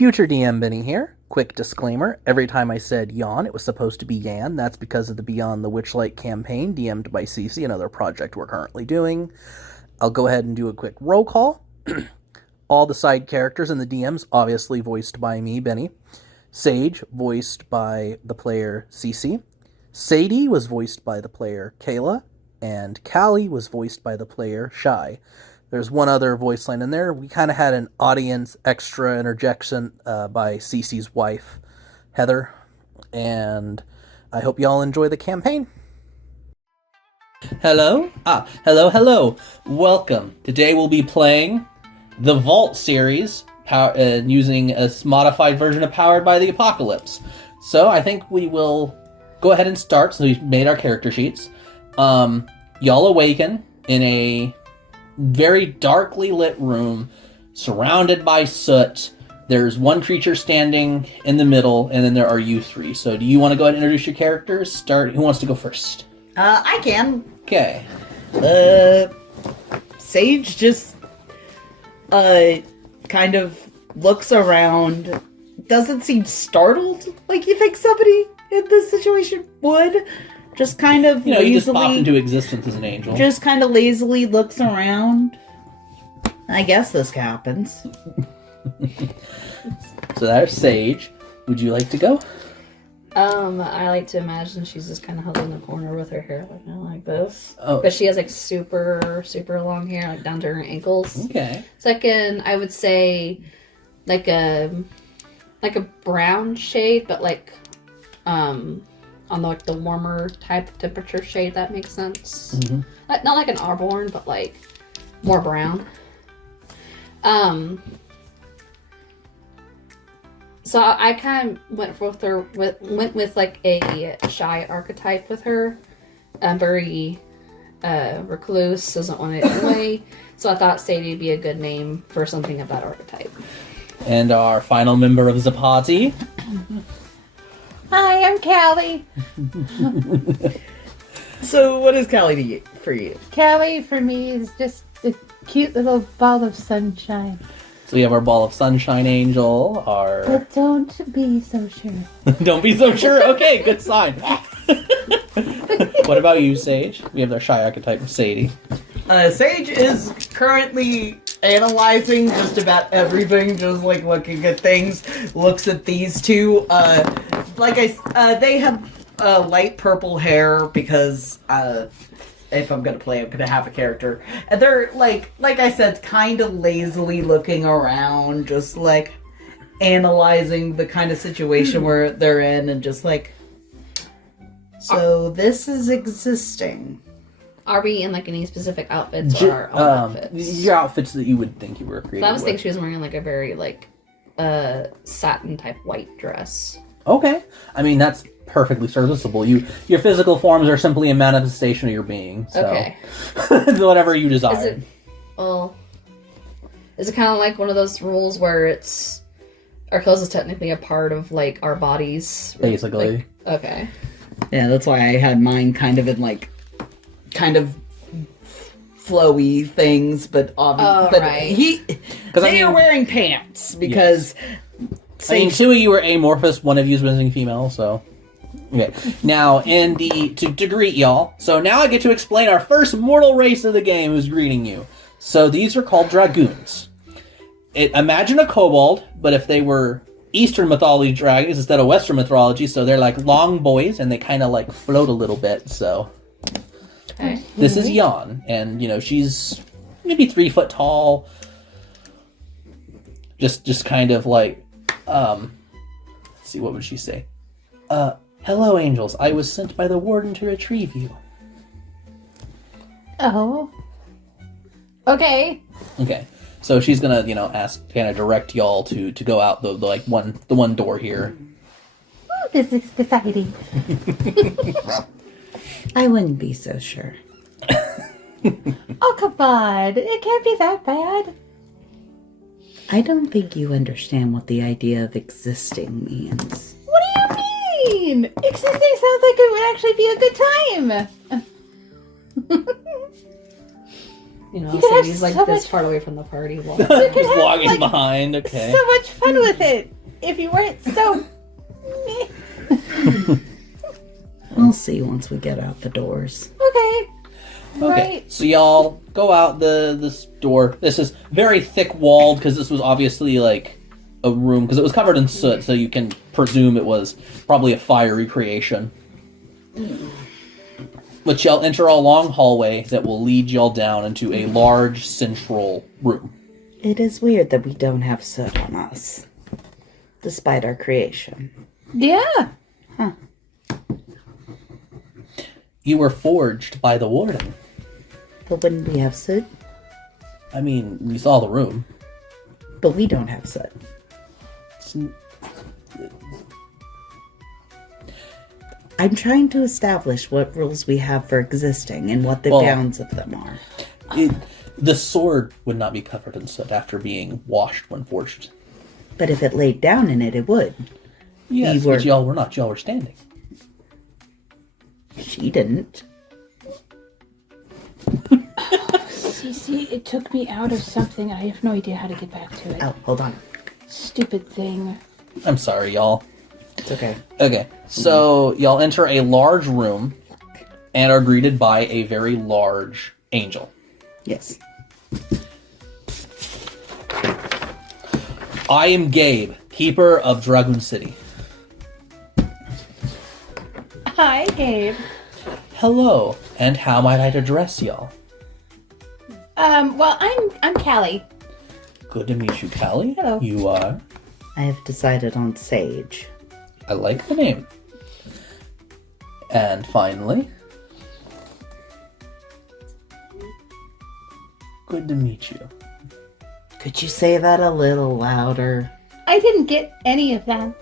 Future DM Benny here. Quick disclaimer, every time I said yawn, it was supposed to be Yan. That's because of the Beyond the Witchlight campaign, DM'd by Cece, another project we're currently doing. I'll go ahead and do a quick roll call. All the side characters and the DMs, obviously voiced by me, Benny. Sage, voiced by the player Cece. Sadie was voiced by the player Kayla. And Callie was voiced by the player Shy. There's one other voice line in there. We kind of had an audience extra interjection by Cece's wife, Heather. And I hope y'all enjoy the campaign. Hello? Hello. Welcome. Today we'll be playing the Vault series, using a modified version of Powered by the Apocalypse. So I think we will go ahead and start. So we've made our character sheets. Y'all awaken in a very darkly lit room, surrounded by soot. There's one creature standing in the middle, and then there are you three. So do you want to go ahead and introduce your characters? Start. Who wants to go first? I can. Okay. Sage just, kind of looks around. Doesn't seem startled like you think somebody in this situation would. Just kind of lazily... You just popped into existence as an angel. Just kind of lazily looks around. I guess this happens. So there's Sage. Would you like to go? I like to imagine she's just kind of huddled in the corner with her hair like this. Oh. But she has, super, super long hair, down to her ankles. Okay. Second, I would say, like a brown shade, but, on the warmer type of temperature shade, that makes sense. Mm-hmm. Not like an Auburn, but more brown. So I kind of went with a shy archetype with her. Very recluse, doesn't want it anyway. So I thought Sadie would be a good name for something of that archetype. And our final member of the party. Hi, I'm Callie. So what is Callie for you? Callie for me is just a cute little ball of sunshine. So we have our ball of sunshine angel, our... But don't be so sure. Don't be so sure? Okay, good sign. What about you, Sage? We have our shy archetype of Sadie. Sage is currently analyzing just about everything, just looking at things, looks at these two. They have light purple hair because if I'm gonna play, I'm gonna have a character. And they're like I said, kind of lazily looking around, just analyzing the kind of situation where they're in, and just so this is existing. Are we in any specific outfits or our own outfits? Your outfits that you would think you were created I was with. thinking she was wearing a very satin type white dress. Okay. I mean, that's perfectly serviceable. Your physical forms are simply a manifestation of your being. So. Okay. Whatever you desire. Is it kind of like one of those rules where our clothes is technically a part of our bodies? Basically. Okay. Yeah, that's why I had mine kind of in kind of flowy things, but obviously, right. They are wearing pants because. Yes. Two of you are amorphous. One of you is missing female. So, okay. Now, to greet y'all. So now I get to explain our first mortal race of the game who's greeting you. So these are called dragoons. Imagine a kobold, but if they were Eastern mythology dragons instead of Western mythology, so they're long boys and they kind of float a little bit. So. Okay. This is Jan, and she's maybe 3 foot tall. Just kind of let's see, what would she say? Hello, angels. I was sent by the warden to retrieve you. Oh. Okay. Okay. So she's gonna, ask, kind of direct y'all to go out the one door here. Oh, this is exciting. I wouldn't be so sure. Oh, come on. It can't be that bad. I don't think you understand what the idea of existing means. What do you mean? Existing sounds like it would actually be a good time. You know, You so have he's like so this much- far away from the party. You Just could have, walking like, behind. Okay. so much fun with it if you weren't so. We'll see once we get out the doors. Okay. Okay, Right. so y'all go out this door. This is very thick walled because this was obviously like a room because it was covered in soot, so you can presume it was probably a fiery creation. But y'all enter a long hallway that will lead y'all down into a large central room. It is weird that we don't have soot on us, despite our creation. Yeah. You were forged by the warden. But wouldn't we have soot? I mean, you saw the room. But we don't have soot. I'm trying to establish what rules we have for existing and what the Well- bounds of them are. The sword would not be covered in soot after being washed when forged. But if it laid down in it, it would. Yes, were- but y'all were not. Y'all were standing. She didn't. Cece, it took me out of something. I have no idea how to get back to it. Oh, hold on. Stupid thing. I'm sorry, y'all. It's okay. Okay, so y'all enter a large room and are greeted by a very large angel. Yes. I am Gabe, keeper of Dragoon City. Hi, Gabe. Hello, and how might I address y'all? Well, I'm Callie. Good to meet you, Callie. Hello. You are? I have decided on Sage. I like the name. And finally, good to meet you. Could you say that a little louder? I didn't get any of that.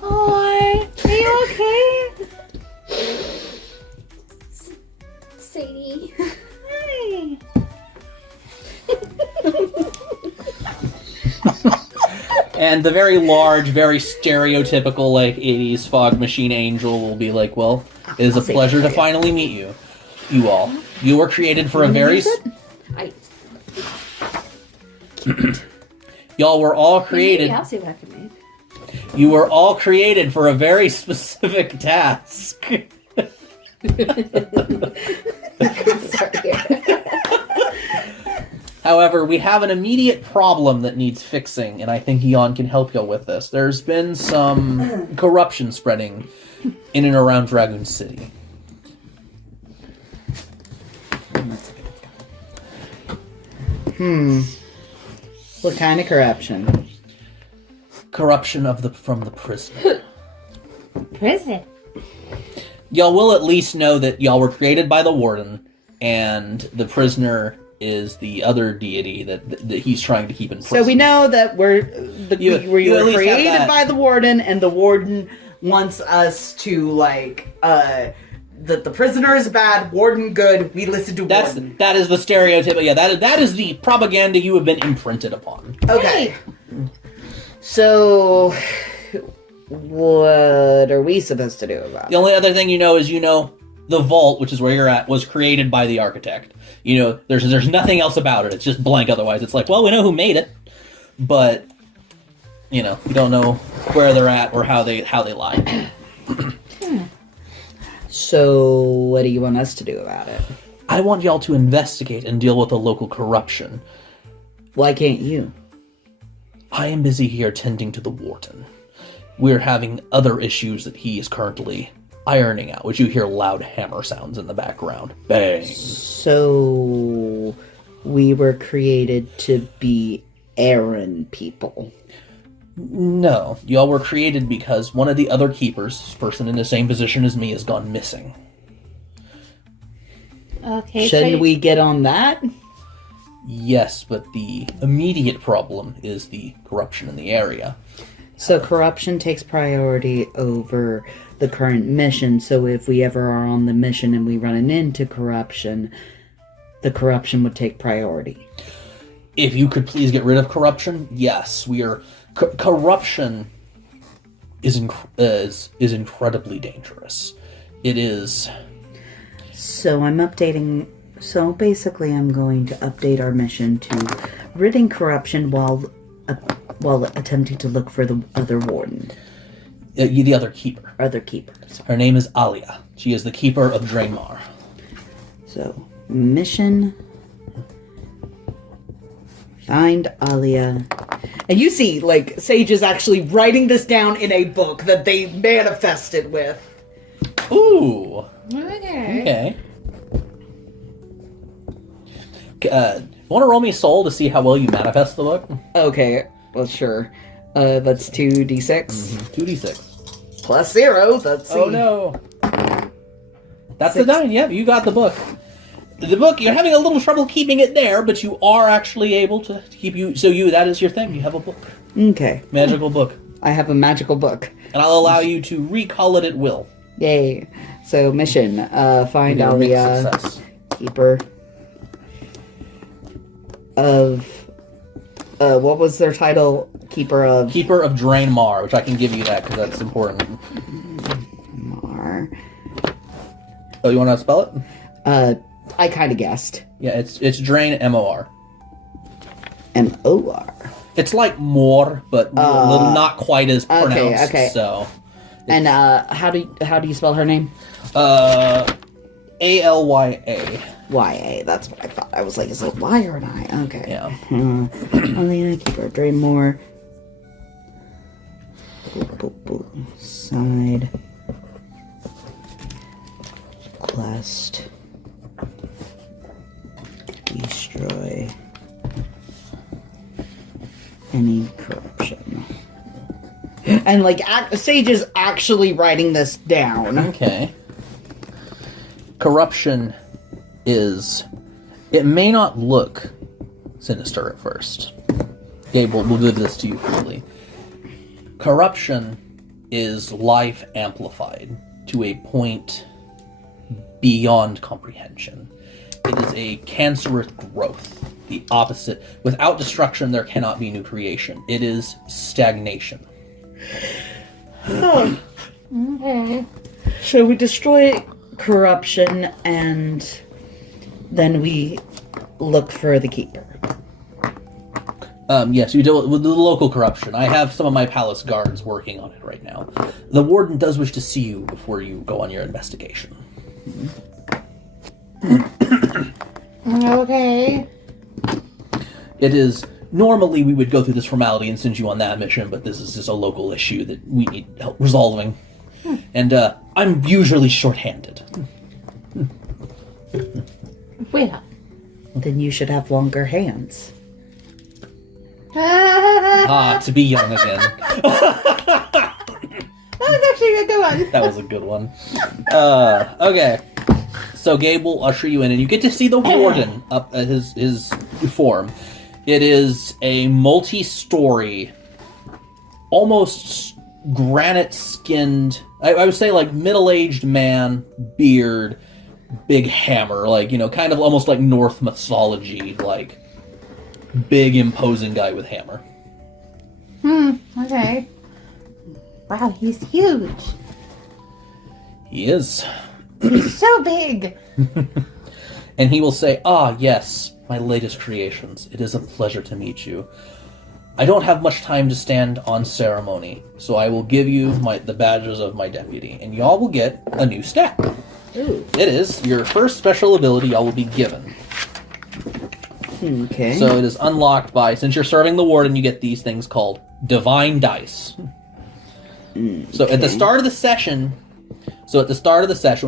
Hi. Are you okay? Sadie. Hi. And the very large, very stereotypical, like, 80s fog machine angel will be like, well, it is a I'll say pleasure to that. finally meet you. You all. You were created for a very... I Y'all were all created... Maybe I'll see what I can make. You were all created for a very specific task. Sorry. However, we have an immediate problem that needs fixing, and I think Eon can help y'all with this. There's been some corruption spreading in and around Dragoon City. What kind of corruption? Corruption from the prisoner. Prison. Y'all will at least know that y'all were created by the warden, and the prisoner is the other deity that he's trying to keep in prison. So we know that You we at were least have created that. by the warden, and the warden wants us to that the prisoner is bad, warden good. We listen to warden. that is the stereotype. Yeah, that is the propaganda you have been imprinted upon. Okay. So, what are we supposed to do about The only other thing you know is the vault, which is where you're at, was created by the architect. There's nothing else about it. It's just blank. Otherwise, it's like, well, we know who made it, but we don't know where they're at or how they lie. So, what do you want us to do about it? I want y'all to investigate and deal with the local corruption. Why can't you? I am busy here tending to the warden. We're having other issues that he is currently ironing out, which you hear loud hammer sounds in the background. Bang. So, we were created to be errand people. No, y'all were created because one of the other keepers, this person in the same position as me, has gone missing. Okay. Shouldn't we get on that? Yes, but the immediate problem is the corruption in the area. So corruption takes priority over the current mission. So if we ever are on the mission and we run into corruption, the corruption would take priority. If you could please get rid of corruption, yes, we are. Corruption is incredibly dangerous. It is. So I'm updating So basically, I'm going to update our mission to ridding corruption while attempting to look for the other warden, The other keeper. other keeper. Her name is Alia. She is the keeper of Draenmar. So mission: find Alia. And you see, like, Sage is actually writing this down in a book that they manifested with. Ooh. Okay. Okay. Want to roll me soul to see how well you manifest the book? Okay, well, sure. That's 2d6 2d6. plus 0. That's Oh no. That's the 6. 9. Yep, you got the book. The book, you're having a little trouble keeping it there, but you are actually able to keep you. So that is your thing. You have a book, Okay, magical book, I have a magical book. and I'll allow you to recall it at will. Yay! So mission: find With your mixed Alia, success. keeper of. What was their title? Keeper of Keeper of Draenmar, which I can give you that because that's important. Mar. Oh, you want to spell it? I kind of guessed. Yeah, it's Drain M-O-R. M-O-R. It's like more, but a little not quite as pronounced. okay. So, And how do you spell her name? A-L-Y-A. Y-A. That's what I thought. I was like, is it Y or an I? Okay. Yeah. Alina, keeper of Draenmore. Side quest. Destroy any corruption. And like Sage is actually writing this down. Okay. Corruption is... It may not look sinister at first. Gabe, we'll give this to you quickly. Corruption is life amplified to a point beyond comprehension. It is a cancerous growth. The opposite. Without destruction, there cannot be new creation. It is stagnation. Okay. So we destroy corruption and then we look for the keeper. Yes, you deal with the local corruption. I have some of my palace guards working on it right now. The warden does wish to see you before you go on your investigation. Okay. It is... Normally we would go through this formality and send you on that mission, but this is just a local issue that we need help resolving. And I'm usually short-handed. Well. Then you should have longer hands. Ah, to be young again. That was actually a good one. That was a good one. Okay. So Gabe will usher you in, and you get to see the warden up at his form. It is a multi-story, almost granite-skinned, I would say like middle-aged man, beard, big hammer, like, you know, kind of almost like Norse mythology, like big imposing guy with hammer. Okay. Wow, he's huge. He is. He's so big. And he will say, "Ah, yes, my latest creations. It is a pleasure to meet you. I don't have much time to stand on ceremony, so I will give you the badges of my deputy, and y'all will get a new stat. Ooh. It is your first special ability y'all will be given. Okay. So it is unlocked by, since you're serving the warden, you get these things called Divine Dice. So at the start of the session,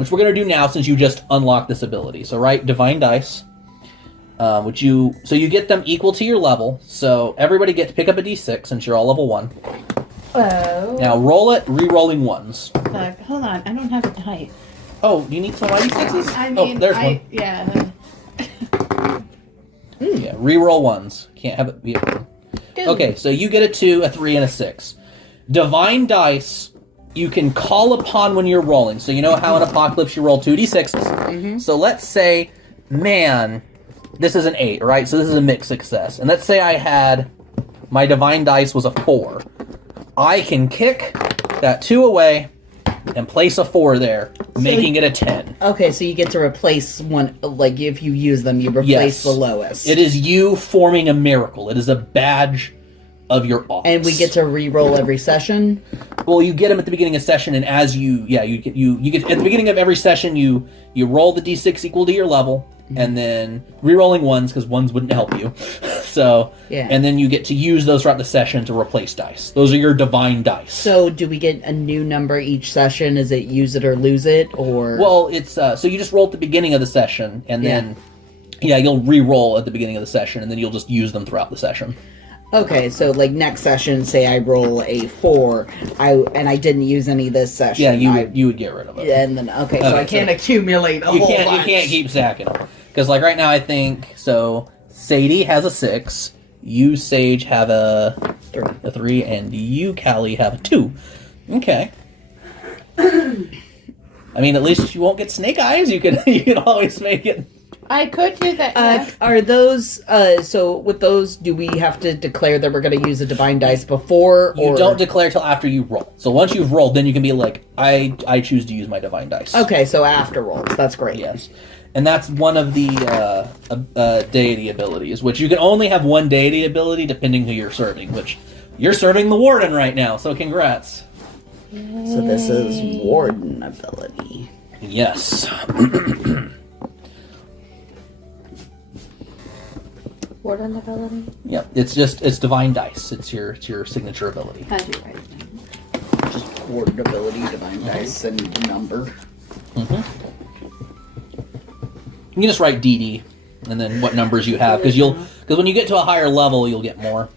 which we're going to do now since you just unlocked this ability. So write Divine Dice, so you get them equal to your level. So everybody gets to pick up a d6 since you're all level 1. Oh. Now roll it, re-rolling ones. Fuck. Hold on. I don't have it tight. Oh, you need some of my d6s? I mean, oh, there's one. Yeah. Yeah, re-roll ones. Can't have it be a... Okay, so you get a 2, a 3, and a 6. Divine Dice, you can call upon when you're rolling. So you know how in Apocalypse you roll 2d6s? So let's say, man, this is an 8, right? So this is a mixed success. And let's say I had, my Divine Dice was a 4. I can kick that 2 away, and place a 4 there, making it a 10. Okay, so you get to replace one. Like if you use them, you replace Yes. the lowest. It is you forming a miracle. It is a badge of your office. and we get to re-roll every session. Well, you get them at the beginning of session, and as you get at the beginning of every session, you roll the d6 equal to your level, and then re-rolling ones because ones wouldn't help you. So Yeah. and then you get to use those throughout the session to replace dice. Those are your divine dice. So do we get a new number each session? Is it use it or lose it, or Well, it's so you just roll at the beginning of the session, and then you'll re-roll at the beginning of the session, and then you'll just use them throughout the session. Okay, so like next session, say I roll a 4, I didn't use any this session. Yeah, you would get rid of it. and then so Okay, I can't so accumulate a You whole can't bunch. you can't keep stacking them because like right now I think so. Sadie has a 6. You Sage have a 3, and you Callie have a 2. Okay. I mean, at least you won't get snake eyes. You can always make it. I could do that. Yeah. Are those so with those? Do we have to declare that we're going to use a divine dice before? You or don't declare till after you roll. So once you've rolled, then you can be like, I choose to use my divine dice. Okay, so after rolls, that's great. Yes. And that's one of the deity abilities, which you can only have one deity ability depending who you're serving, which you're serving the warden right now, so congrats. So this is warden ability. Yes. Warden ability. Yep. It's divine dice. It's your signature ability. How'd you write it? Just warden ability, divine dice, and number. You can just write DD and then what numbers you have because when you get to a higher level you'll get more.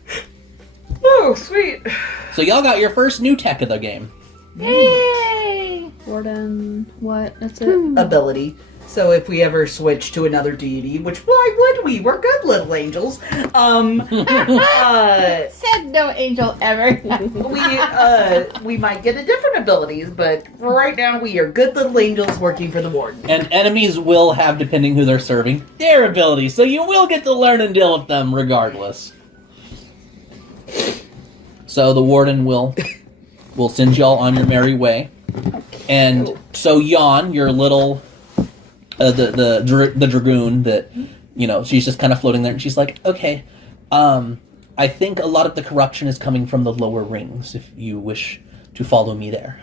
Oh, sweet. So y'all got your first new tech of the game. Yay! Warden. What? That's it. Ability. So if we ever switch to another deity, which why would we? We're good little angels. Said no angel ever. We might get a different abilities, but for right now we are good little angels working for the warden. And enemies will have, depending who they're serving, their abilities. So you will get to learn and deal with them regardless. So the warden will send y'all on your merry way. And so Jan, your little the dragoon that she's just kind of floating there, and she's like, okay, I think a lot of the corruption is coming from the lower rings. If you wish to follow me there.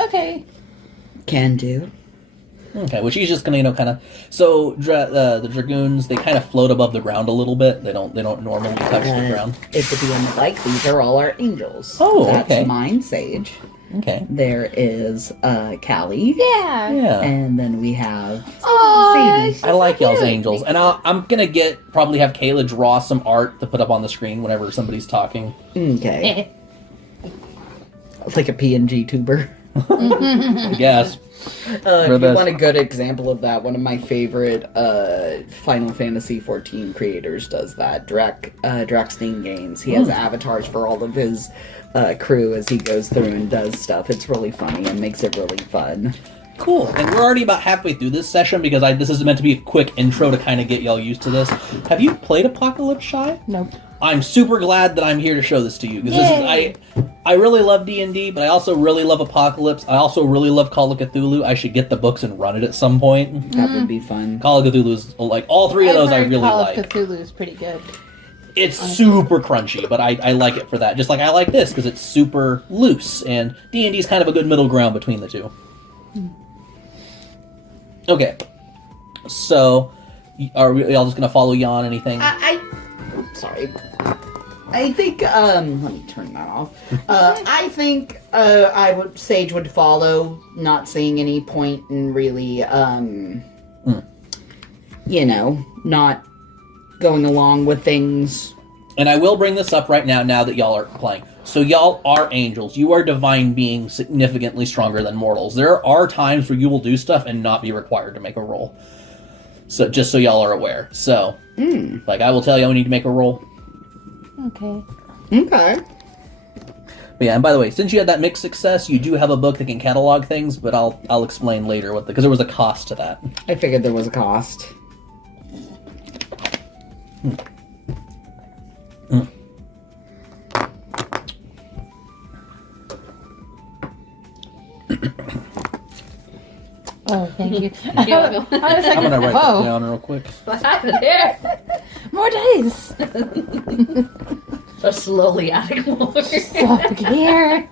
Okay. Can do. Okay, well she's just gonna kind of so the dragoons, they kind of float above the ground a little bit. They don't normally touch the ground. If it being like these are all our angels. Oh, that's okay. mine, Sage. Okay. There is Callie. Yeah. Yeah. And then we have Aw, Sadie. I like y'all's cute. angels, and I'm gonna probably have Kayla draw some art to put up on the screen whenever somebody's talking. Okay. Like a PNG tuber. I guess. If For you this. want a good example of that, one of my favorite Final Fantasy XIV creators does that. Draxstein Games. He has avatars for all of his crew as he goes through and does stuff. It's really funny and makes it really fun. Cool. And we're already about halfway through this session because this is meant to be a quick intro to kind of get y'all used to this. Have you played Apocalypse Shy? Nope. I'm super glad that I'm here to show this to you because Yay. I really love D&D, but I also really love Apocalypse. I also really love Call of Cthulhu. I should get the books and run it at some point. That would be fun. Call of Cthulhu is like all three of those I heard really Call like. of Cthulhu is pretty good. It's super crunchy, but I like it for that. Just like I like this because it's super loose, and D&D is kind of a good middle ground between the two. Okay, so are y'all just gonna follow Jan? Anything? Sorry. I think, let me turn that off. I think, Sage would follow, not seeing any point in really, not going along with things. And I will bring this up right now that y'all are playing. So y'all are angels. You are divine beings significantly stronger than mortals. There are times where you will do stuff and not be required to make a roll. So just so y'all are aware. So, like I will tell you, I need to make a roll. Okay. Okay. But yeah, and by the way, since you had that mixed success, you do have a book that can catalog things, but I'll explain later because there was a cost to that. I figured there was a cost. Thank you. Yeah, I was like, I'm gonna write that whoa, down real quick. What happened here? more days. So slowly adding more. Slow gear.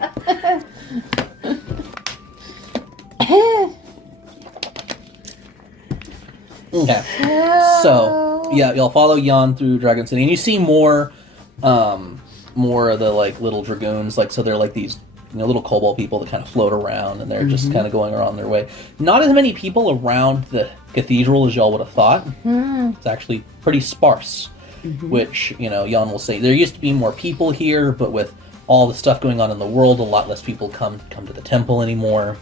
Okay. So yeah, you'll follow Jan through Dragon City, and you see more of the like little dragoons. Like, so they're like these little kobold people that kind of float around, and they're just kind of going around their way. Not as many people around the cathedral as y'all would have thought. It's actually pretty sparse, which Jan will say there used to be more people here, but with all the stuff going on in the world, a lot less people come to the temple anymore.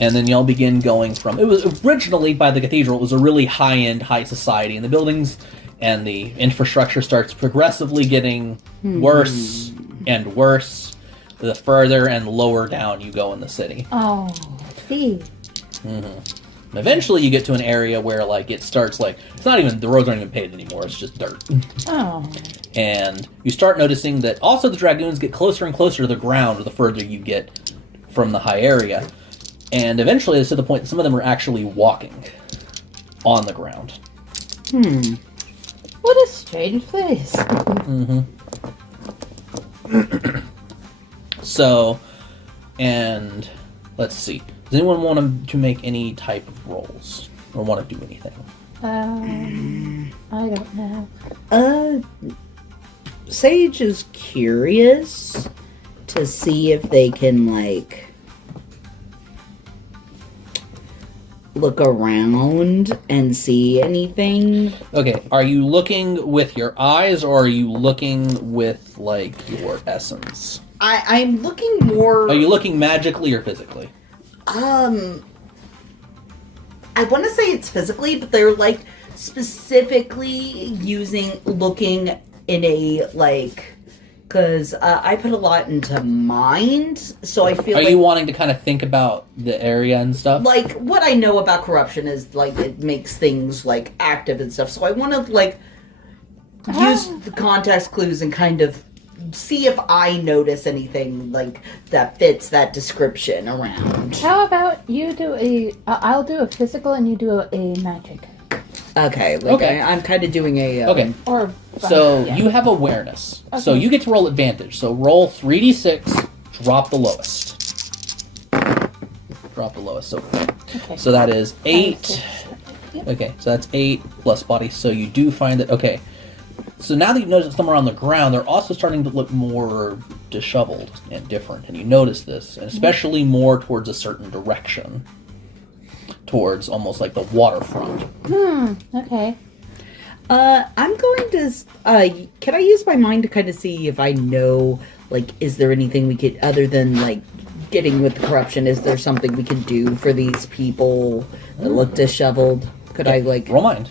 And then y'all begin going from... It was originally, by the cathedral, it was a really high-end, high society. And the buildings and the infrastructure starts progressively getting worse and worse the further and lower down you go in the city. Oh, see. And eventually you get to an area where, like, it starts, like... It's not even... The roads aren't even paved anymore. It's just dirt. Oh. And you start noticing that also the dragoons get closer and closer to the ground the further you get from the high area. And eventually it's to the point that some of them are actually walking on the ground. What a strange place. So, and let's see. Does anyone want to make any type of rolls? Or want to do anything? I don't know. Sage is curious to see if they can, like, look around and see anything. Okay, are you looking with your eyes or are you looking with, like, your essence? I'm looking more... Are you looking magically or physically? I want to say it's physically, but they're, like, specifically looking in a, like... Because I put a lot into mind, so I feel Are like... you wanting to kind of think about the area and stuff? Like, what I know about corruption is, like, it makes things, like, active and stuff. So I want to, like, use the context clues and kind of see if I notice anything, like, that fits that description around. How about you do I'll do a physical and you do a magic. Okay, like, Okay. I'm kind of doing a... Okay, Or so yeah. you have awareness. So Okay. you get to roll advantage. So roll 3d6, drop the lowest. Drop the lowest. Okay. So that is 8. Yep. Okay, so that's 8 plus body. So you do find that... Okay, so now that you've noticed them on the ground, they're also starting to look more disheveled and different. And you notice this, and especially more towards a certain direction. Towards almost like the waterfront. Okay. I'm going to... can I use my mind to kind of see if I know, like, is there anything we could... Other than, like, getting with the corruption, is there something we can do for these people that look disheveled? Could I, like... Roll mind.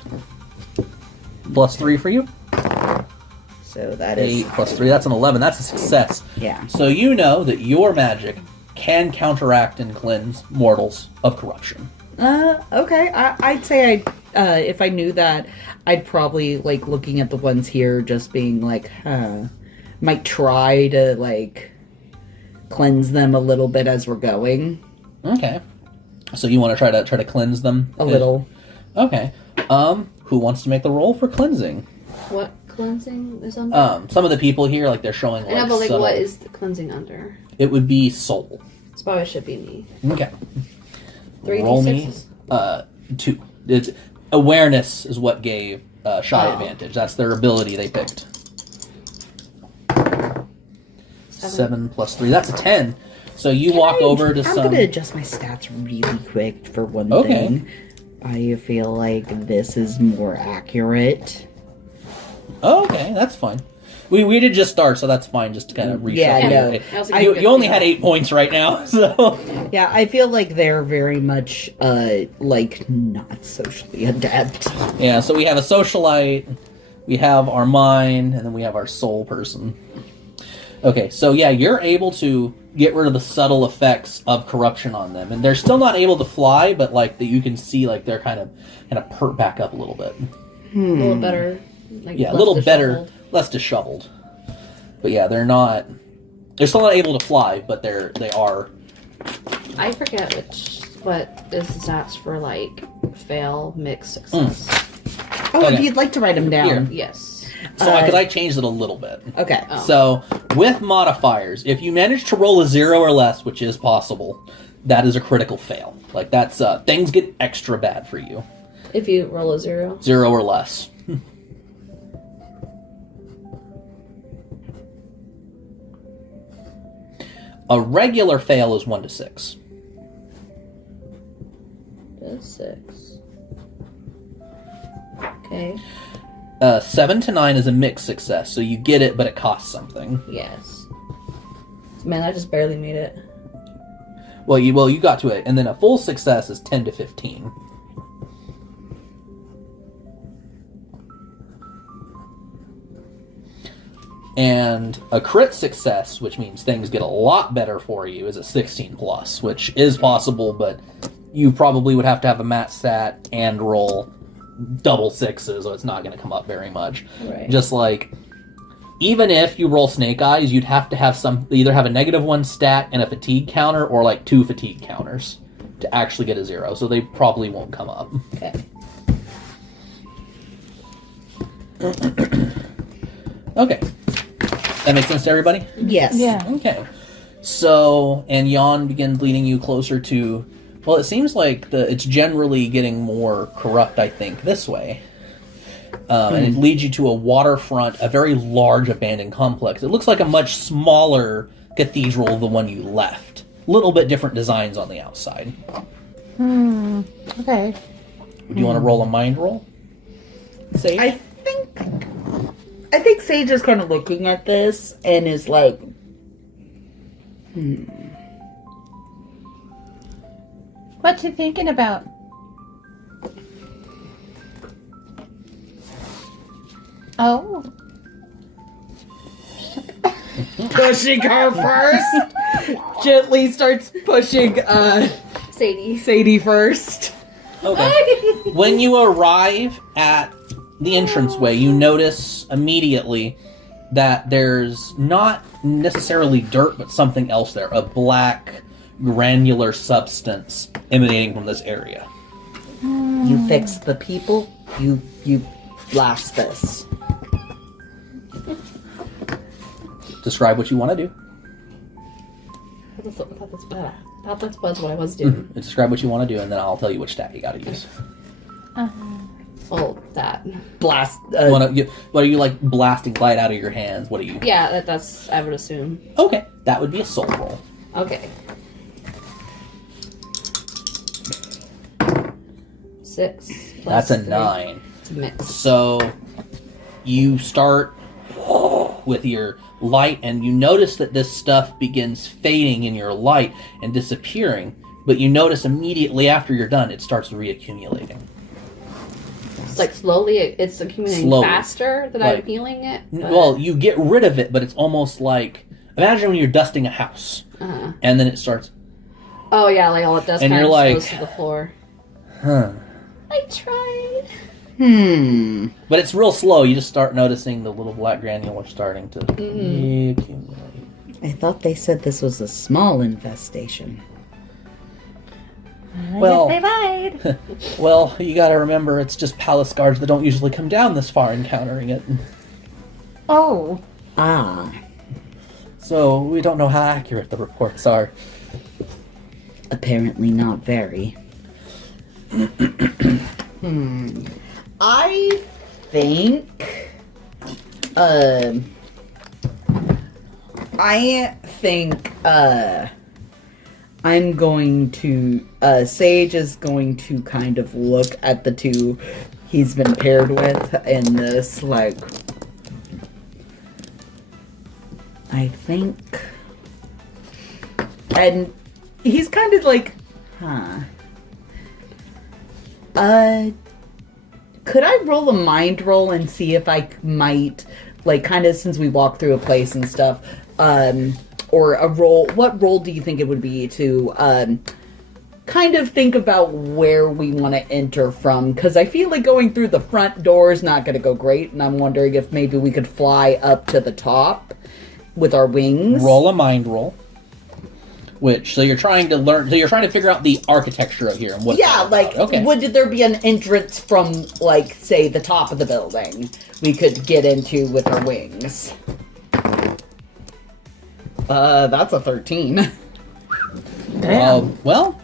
Plus 3 for you. So that is... 8 plus 3, that's an 11. That's a success. Yeah. So you know that your magic can counteract and cleanse mortals of corruption. Okay. I'd say if I knew that, I'd probably, like, looking at the ones here, just being like, might try to, like, cleanse them a little bit as we're going. Okay. So you want to try to cleanse them? A little. Okay. Who wants to make the roll for cleansing? What cleansing is under? Some of the people here, like, they're showing, like, I know, but like, subtle- what is the cleansing under? It would be soul. It's probably should be me. Okay. 3 Roll me. D6s? 2. It's, awareness is what gave Shy Oh. advantage. That's their ability they picked. 7 plus 3. That's a 10. So you walk over to I'm some... gonna adjust my stats really quick for one Okay. thing. I feel like this is more accurate. Oh, okay, that's fine. We did just start, so that's fine. Just to kind of reshuffle. Yeah, no. it. I was like, You only had 8 points right now, so Yeah, I feel like they're very much, like, not socially adept. yeah. So we have a socialite, we have our mind, and then we have our soul person. Okay, so yeah, you're able to get rid of the subtle effects of corruption on them, and they're still not able to fly, but like that you can see, like they're kind of pert back up a little bit. A little better. Like, Yeah, a less little better, disheveled. less disheveled. But yeah, they're still not able to fly, but they are I forget what is the stats for like fail, mix, success. Oh, Okay. if you'd like to write them down. Here. Yes. So, because I changed it a little bit. Okay. Oh. So, with modifiers, if you manage to roll a 0 or less, which is possible, that is a critical fail. Like, that's, things get extra bad for you. If you roll a 0. 0 or less. A regular fail is 1 to 6. That's 6. Okay. 7 to 9 is a mixed success, so you get it, but it costs something. Yes. Man, I just barely made it. Well, you got to it, and then a full success is 10 to 15. And a crit success, which means things get a lot better for you, is a 16 plus, which is possible, but you probably would have to have a mat stat and roll double 6s, so it's not going to come up very much. Right. Just like, even if you roll snake eyes, you'd have to have either have a -1 stat and a fatigue counter, or like 2 fatigue counters to actually get a 0, so they probably won't come up. Okay. Okay. That makes sense to everybody? Yes. Yeah. Okay. So, and Jan begins leading you closer to, well, it seems like it's generally getting more corrupt, I think, this way. And it leads you to a waterfront, a very large abandoned complex. It looks like a much smaller cathedral than the one you left. Little bit different designs on the outside. Okay. Do you want to roll a mind roll? So I think Sage is kind of looking at this and is like, What you thinking about? Oh. pushing her first. Gently starts pushing Sadie. Sadie first. Okay. When you arrive at the entranceway, you notice immediately that there's not necessarily dirt, but something else there. A black, granular substance emanating from this area. You fix the people, you blast this. Describe what you want to do. I thought that's what I was doing. Describe what you want to do, and then I'll tell you which stat you got to use. Well, that. Blast. What are you like blasting light out of your hands? What are you? Yeah, that's, I would assume. Okay, that would be a soul roll. Okay. 6. That's a 3. 9. It's a mix. So you start with your light, and you notice that this stuff begins fading in your light and disappearing, but you notice immediately after you're done, it starts reaccumulating. It's like slowly, it's accumulating Slowly. faster than Like- I'm healing it. but- Well, you get rid of it, but it's almost like, imagine when you're dusting a house, Uh-huh. and then it starts, Oh yeah, like all it does And kind you're of like- goes to the floor. huh. I tried. But it's real slow. You just start noticing the little black granule starting to Mm-hmm. reaccumulate. I thought they said this was a small infestation. Well- I guess they lied. Well, you gotta remember, it's just palace guards that don't usually come down this far encountering it. Oh. Ah. So we don't know how accurate the reports are. Apparently not very. I think I'm going to Sage is going to kind of look at the two he's been paired with and this like I think and he's kind of like could I roll a mind roll and see if I might, like, kind of since we walked through a place and stuff, or a roll, what role do you think it would be to, kind of think about where we want to enter from? Because I feel like going through the front door is not going to go great, and I'm wondering if maybe we could fly up to the top with our wings. Roll a mind roll. Which, so you're trying to learn, so you're trying to figure out the architecture of here and what. Yeah, like, okay. would there be an entrance from, like, say, the top of the building we could get into with our wings? That's a 13. Well,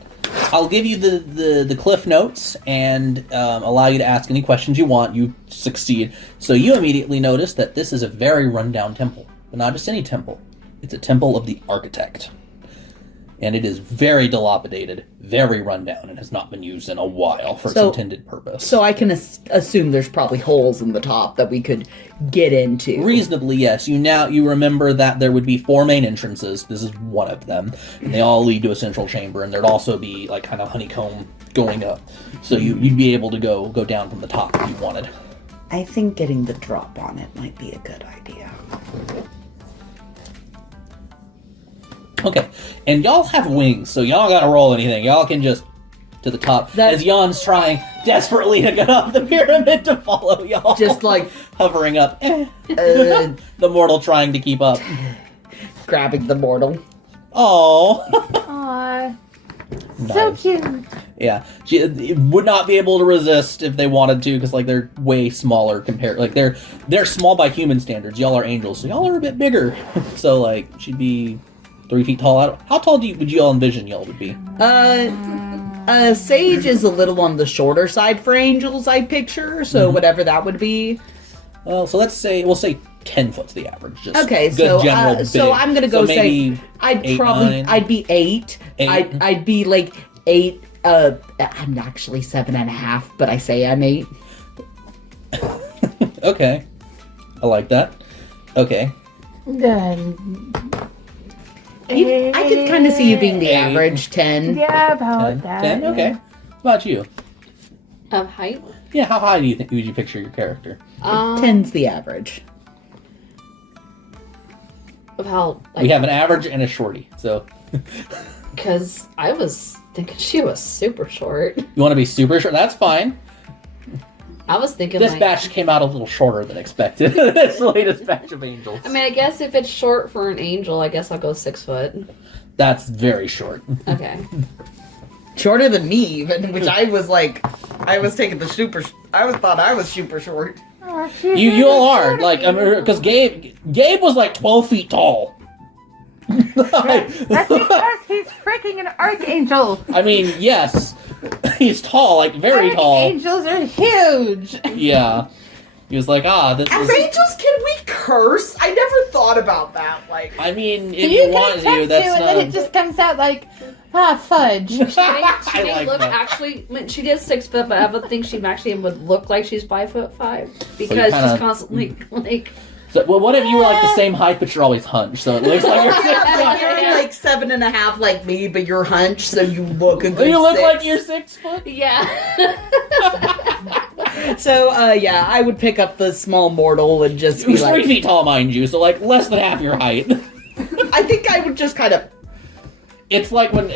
I'll give you the cliff notes and allow you to ask any questions you want. You succeed. So you immediately notice that this is a very rundown temple. But not just any temple. It's a temple of the architect. And it is very dilapidated, very rundown, and has not been used in a while for its intended purpose. So I can assume there's probably holes in the top that we could get into. Reasonably, yes. You remember that there would be 4 main entrances. This is one of them. And they all lead to a central chamber, and there'd also be, like, kind of honeycomb going up. So you'd be able to go down from the top if you wanted. I think getting the drop on it might be a good idea. Okay, and y'all have wings, so y'all gotta roll anything. Y'all can just to the top. As Jan's trying desperately to get off the pyramid to follow y'all. Just like hovering up. The mortal trying to keep up. Grabbing the mortal. Oh. Aww. Nice. So cute. Yeah, she would not be able to resist if they wanted to, because like they're way smaller compared. Like they're small by human standards. Y'all are angels, so y'all are a bit bigger. So like she'd be 3 feet tall. How tall would you all envision y'all would be? Sage is a little on the shorter side for angels, I picture. So whatever that would be. Well, so we'll say 10 foot's the average. Just okay, good general so I'm gonna go say I'd 8, probably 9. I'd be 8. 8. I'd be like 8. I'm actually 7.5, but I say I'm 8. Okay, I like that. Okay. I could kind of see you being the 8. average 10. Yeah, about 10. that. 10? Okay. What about you? Height? Yeah, how high would you picture your character? 10's the average. About like, We have an average and a shorty, so... because I was thinking she was super short. You want to be super short? That's fine. I was thinking This like, batch came out a little shorter than expected. This latest batch of angels. I mean, I guess if it's short for an angel, I guess I'll go 6 foot. That's very short. Okay. Shorter than me, even, which I was like, I was taking the super. I thought I was super short. Aw, You all are like, I mean, because Gabe was like 12 feet tall. That's because he's freaking an archangel. I mean, yes, he's tall, like very tall. Archangels are huge. Yeah, he was like, this As is. angels, can we curse? I never thought about that. Like, I mean, if You you want can to, attempt that's to, and then it just comes out like, fudge. She did I like look that. actually. When she did 6 foot, but I would think she actually would look like she's 5'5" because kinda- she's constantly like. So, well, what if you were like the same height, but you're always hunched, so it looks like you're 6 like foot. you're like 7.5 like me, but you're hunched, so you look a good You look 6. like you're 6 foot. Yeah. So, yeah, I would pick up the small mortal and just be Who's 3 like, feet tall, mind you, so like less than half your height. I think I would just kind of. It's like when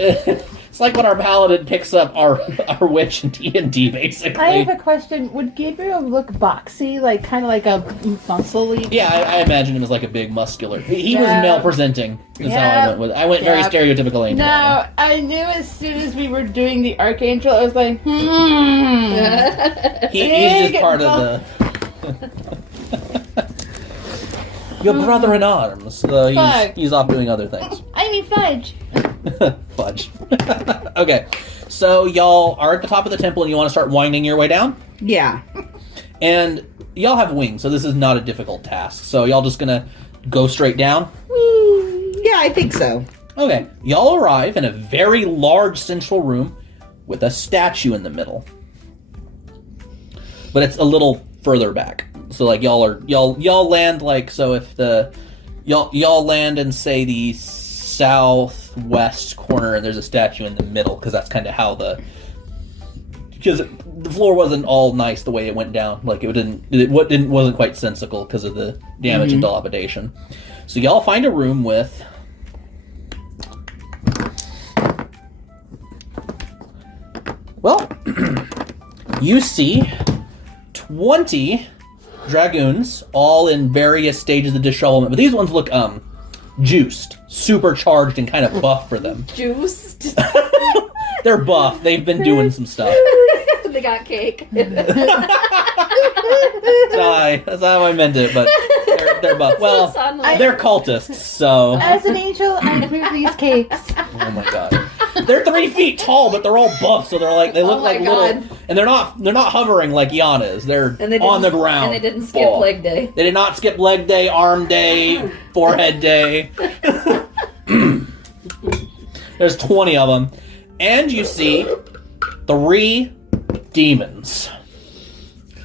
our paladin picks up our witch in D&D, basically. I have a question. Would Gabriel look boxy, like kind of like a muscly? Yeah, I imagine him as like a big muscular. He was Yeah. male presenting. Is how I Yeah. went with it. I went very Yeah. stereotypical angel. No, I knew as soon as we were doing the archangel, I was like, He's just part of the. Your brother in arms. Fuck. He's off doing other things. I mean fudge. Fudge. Okay, so y'all are at the top of the temple and you want to start winding your way down? Yeah. And y'all have wings, so this is not a difficult task. So y'all just gonna go straight down? Yeah, I think so. Okay, y'all arrive in a very large central room with a statue in the middle. But it's a little further back. So like y'all land like, so if y'all land in say the southwest corner and there's a statue in the middle, because that's kind of how because the floor wasn't all nice the way it went down. Like it wasn't quite sensical because of the damage and dilapidation. So y'all find a room with you see 20 dragoons, all in various stages of dishevelment, but these ones look juiced, supercharged, and kind of buff for them. Juiced. They're buff. They've been doing some stuff. They got cake. Sorry, that's not how I meant it, but they're buff. Well, Like. they're cultists, so... As an angel, I approve these cakes. Oh my god. They're 3 feet tall, but they're all buff, so they're like, they look Oh my like little... God. And they're not hovering like Yana is. They're on the ground. And they didn't skip ball. leg day. They did not skip leg day, arm day, forehead day. There's 20 of them. And you see 3 demons.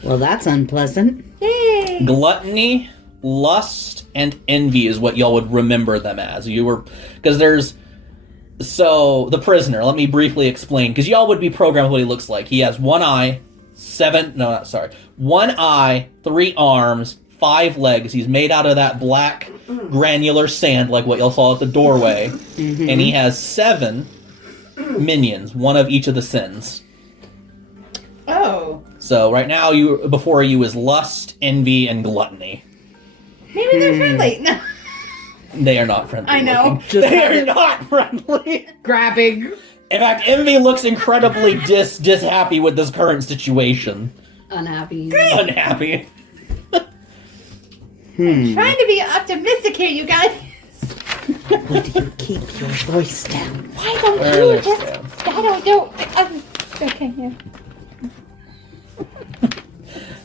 Well, that's unpleasant. Yay! Gluttony, lust, and envy is what y'all would remember them as. Because there's... So, the prisoner, let me briefly explain, because y'all would be programmed with what he looks like. He has 1 eye, 1 eye, 3 arms, 5 legs. He's made out of that black granular sand, like what y'all saw at the doorway. Mm-hmm. And he has 7 minions, 1 of each of the sins. Oh. So, right now, before you is lust, envy, and gluttony. Maybe they're friendly. No. They are not friendly. I know. looking. They are not friendly. Grabbing. In fact, Envy looks incredibly dishappy with this current situation. Unhappy. Unhappy. Trying to be optimistic here, you guys. Would you keep your voice down? Why don't Where you they just... stand. I don't know. Okay, yeah.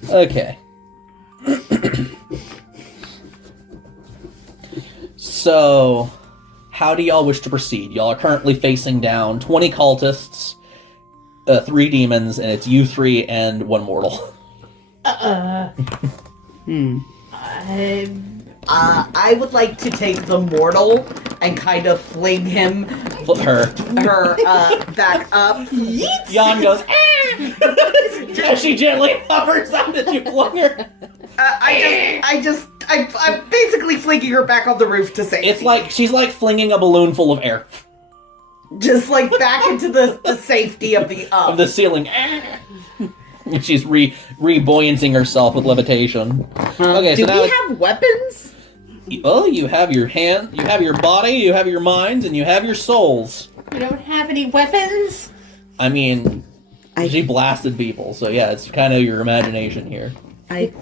Okay. So, how do y'all wish to proceed? Y'all are currently facing down 20 cultists, 3 demons, and it's you 3 and 1 mortal. I would like to take the mortal and kind of fling him, Her. back up. Jan goes, ah! As she gently hovers out as you flung her. I'm basically flinging her back on the roof to safety. It's like, she's like flinging a balloon full of air. Just like back into the safety of the Of the ceiling. And she's re-buoyancing herself with levitation. Okay, Do so now... we have weapons? Well, you have your hand, you have your body, you have your minds, and you have your souls. We don't have any weapons. I mean, she blasted people, so yeah, it's kind of your imagination here.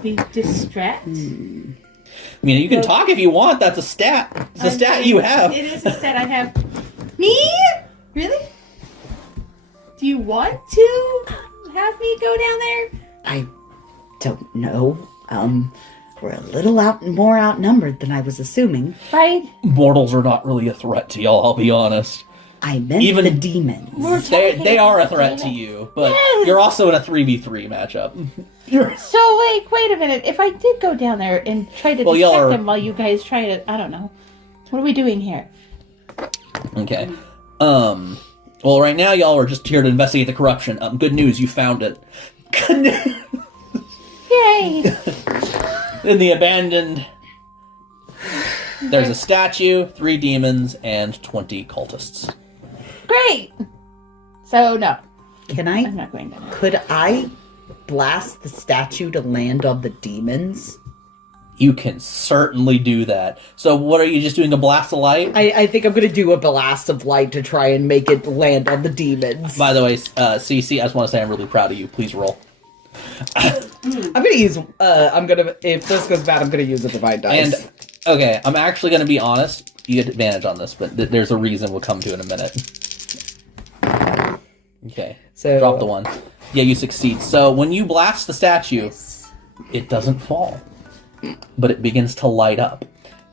We distract. I mean, you can talk if you want, that's a stat. It's a stat you have. It is a stat I have. Me? Really? Do you want to have me go down there? I don't know. We're a little more outnumbered than I was assuming. Right? Mortals are not really a threat to y'all, I'll be honest. I meant Even- the demons. They are a threat to you, but Yes. you're also in a 3v3 matchup. So, like, wait a minute. If I did go down there and try to Well, y'all distract are- them while you guys try to, I don't know. What are we doing here? Okay. Well, right now y'all are just here to investigate the corruption. Good news, you found it. Good news. Yay! In the abandoned... There's a statue, 3 demons, and 20 cultists. Great! So, no. Can I'm I? not going down there. Could I blast the statue to land on the demons? You can certainly do that. So what are you just doing, a blast of light? I think I'm gonna do a blast of light to try and make it land on the demons. By the way, Cece, I just want to say I'm really proud of you. Please roll. I'm gonna use. I'm gonna. If this goes bad, I'm gonna use a divine And, dice. okay, I'm actually going to be honest. You get advantage on this, but there's a reason we'll come to in a minute. Okay, So drop the 1. Yeah, you succeed. So when you blast the statue, it doesn't fall, but it begins to light up.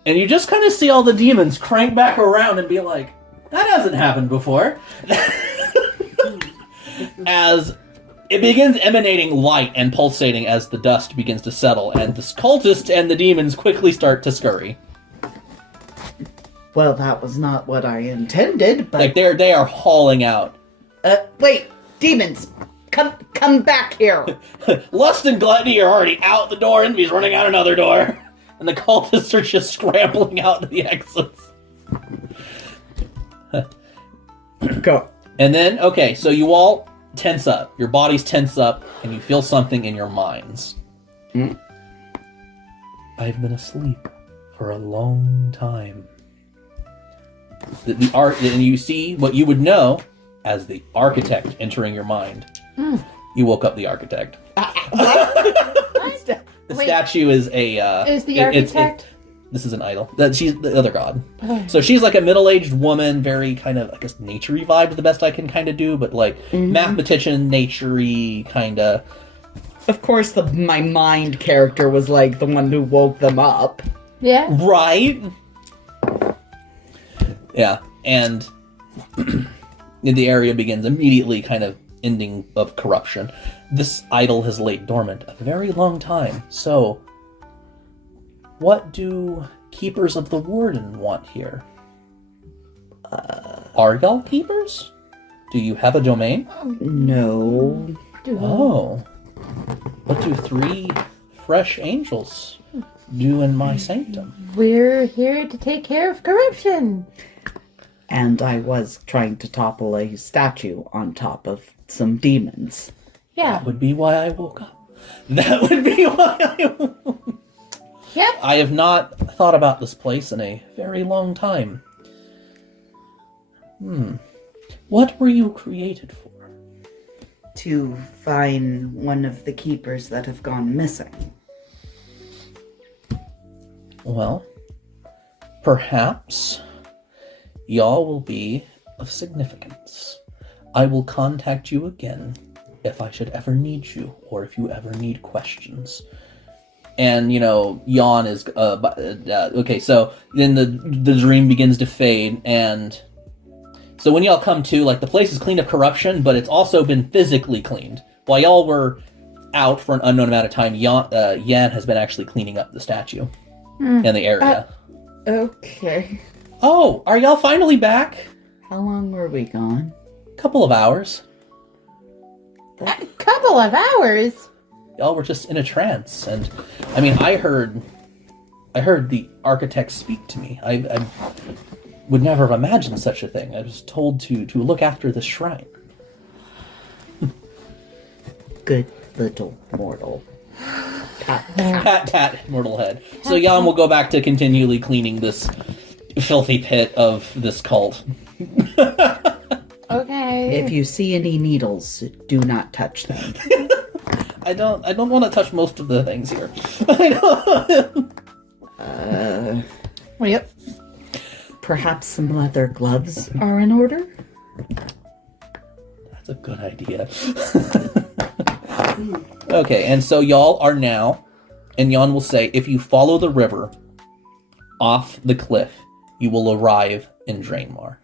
And you just kind of see all the demons crank back around and be like, that hasn't happened before. As it begins emanating light and pulsating as the dust begins to settle, and the cultists and the demons quickly start to scurry. Well, that was not what I intended, but Like they are hauling out. wait, demons, come back here. Lust and Gluttony are already out the door, and he's running out another door. And the cultists are just scrambling out to the exits. Go. And then, okay, so you all tense up. Your bodies tense up, and you feel something in your minds. I've been asleep for a long time. the art, and you see what you would know as the architect entering your mind. You woke up the architect. The Wait. statue is a. Is the architect? This is an idol. She's the other god. So she's like a middle-aged woman, very kind of, I guess, nature-y vibe, the best I can kind of do, but like mathematician, nature-y kind of. Of course, my mind character was like the one who woke them up. Yeah. Right? Yeah, and the area begins immediately kind of ending of corruption. This idol has laid dormant a very long time, so what do Keepers of the Warden want here? Are y'all keepers? Do you have a domain? No. Oh. What do 3 fresh angels do in my sanctum? We're here to take care of corruption. And I was trying to topple a statue on top of some demons. Yeah. That would be why I woke up. That would be why I woke up. Yep. I have not thought about this place in a very long time. What were you created for? To find one of the keepers that have gone missing. Well, perhaps y'all will be of significance. I will contact you again if I should ever need you, or if you ever need questions. And, Yawn is, okay, so then the dream begins to fade, and so when y'all come to, like, the place is cleaned of corruption, but it's also been physically cleaned. While y'all were out for an unknown amount of time, Yan has been actually cleaning up the statue and the area. Okay. Oh, are y'all finally back? How long were we gone? Couple of hours. A couple of hours. Y'all were just in a trance, and I mean, I heard the architect speak to me. I would never have imagined such a thing. I was told to look after the shrine. Good little mortal. Pat, mortal head. So Yan will go back to continually cleaning this filthy pit of this cult. Okay. If you see any needles, do not touch them. I don't want to touch most of the things here. Yep. Perhaps some leather gloves are in order? That's a good idea. Okay, and so y'all are now, and Yan will say, if you follow the river off the cliff, you will arrive in Draenmar.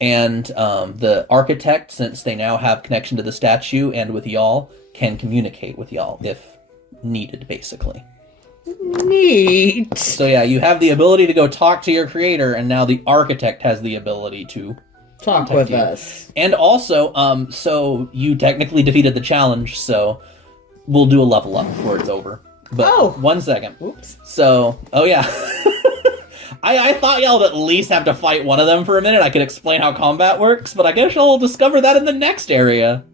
And the architect, since they now have connection to the statue and with y'all, can communicate with y'all if needed, basically. Neat. So yeah, you have the ability to go talk to your creator, and now the architect has the ability to Talk contact with you. us. And also, so you technically defeated the challenge, so we'll do a level up before it's over. But Oh. 1 second. Oops. So, oh yeah. I thought y'all would at least have to fight one of them for a minute. I could explain how combat works, but I guess y'all will discover that in the next area.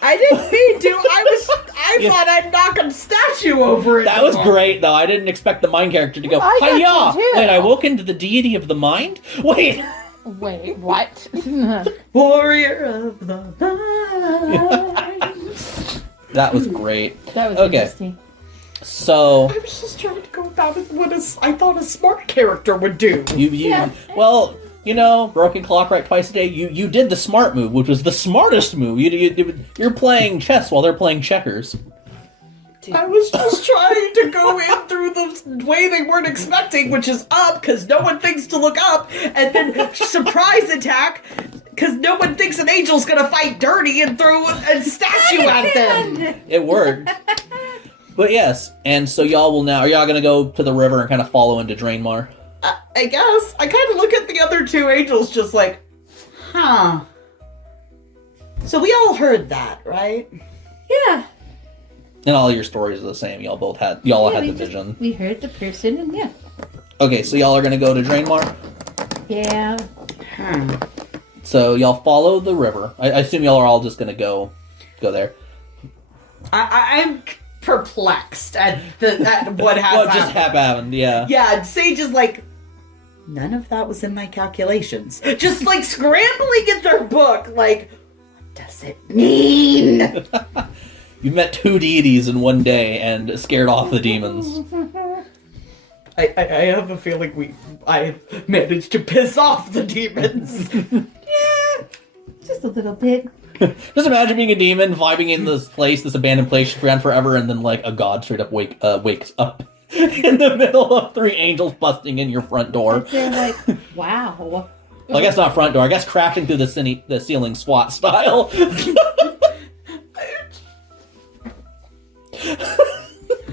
I didn't mean to. I Yeah. thought I'd knock a statue over it. That was great, though. I didn't expect the mind character to go, I got hi-ya! you, too. Wait, I woke into the deity of the mind? Wait! Wait, what? Warrior of the mind. That was great. That was Okay. interesting. So, I was just trying to go about it what I thought a smart character would do. you well, broken clock right twice a day, you did the smart move, which was the smartest move. You're playing chess while they're playing checkers. I was just trying to go in through the way they weren't expecting, which is up, because no one thinks to look up, and then surprise attack, because no one thinks an angel's gonna fight dirty and throw a statue at them. It worked. But yes, and so y'all will now, are y'all gonna go to the river and kind of follow into Draenmar? I guess. I kind of look at the other two angels just like, huh. So we all heard that, right? Yeah. And all your stories are the same. Y'all had the we vision. We heard the person, and yeah. Okay, so y'all are gonna go to Draenmar. Yeah. Hmm. So y'all follow the river. I assume y'all are all just gonna go there. I'm perplexed at what has What just happened. happened? Yeah. Yeah, Sage is like, None of that was in my calculations. Just like scrambling in their book, like, what does it mean? You met 2 deities in one day and scared off the demons. I have a feeling I managed to piss off the demons. Yeah, just a little bit. Just imagine being a demon, vibing in this abandoned place around forever, and then like a god straight up wakes up in the middle of 3 angels busting in your front door. They're like, wow. Well, I guess not front door. I guess crashing through the ceiling SWAT style.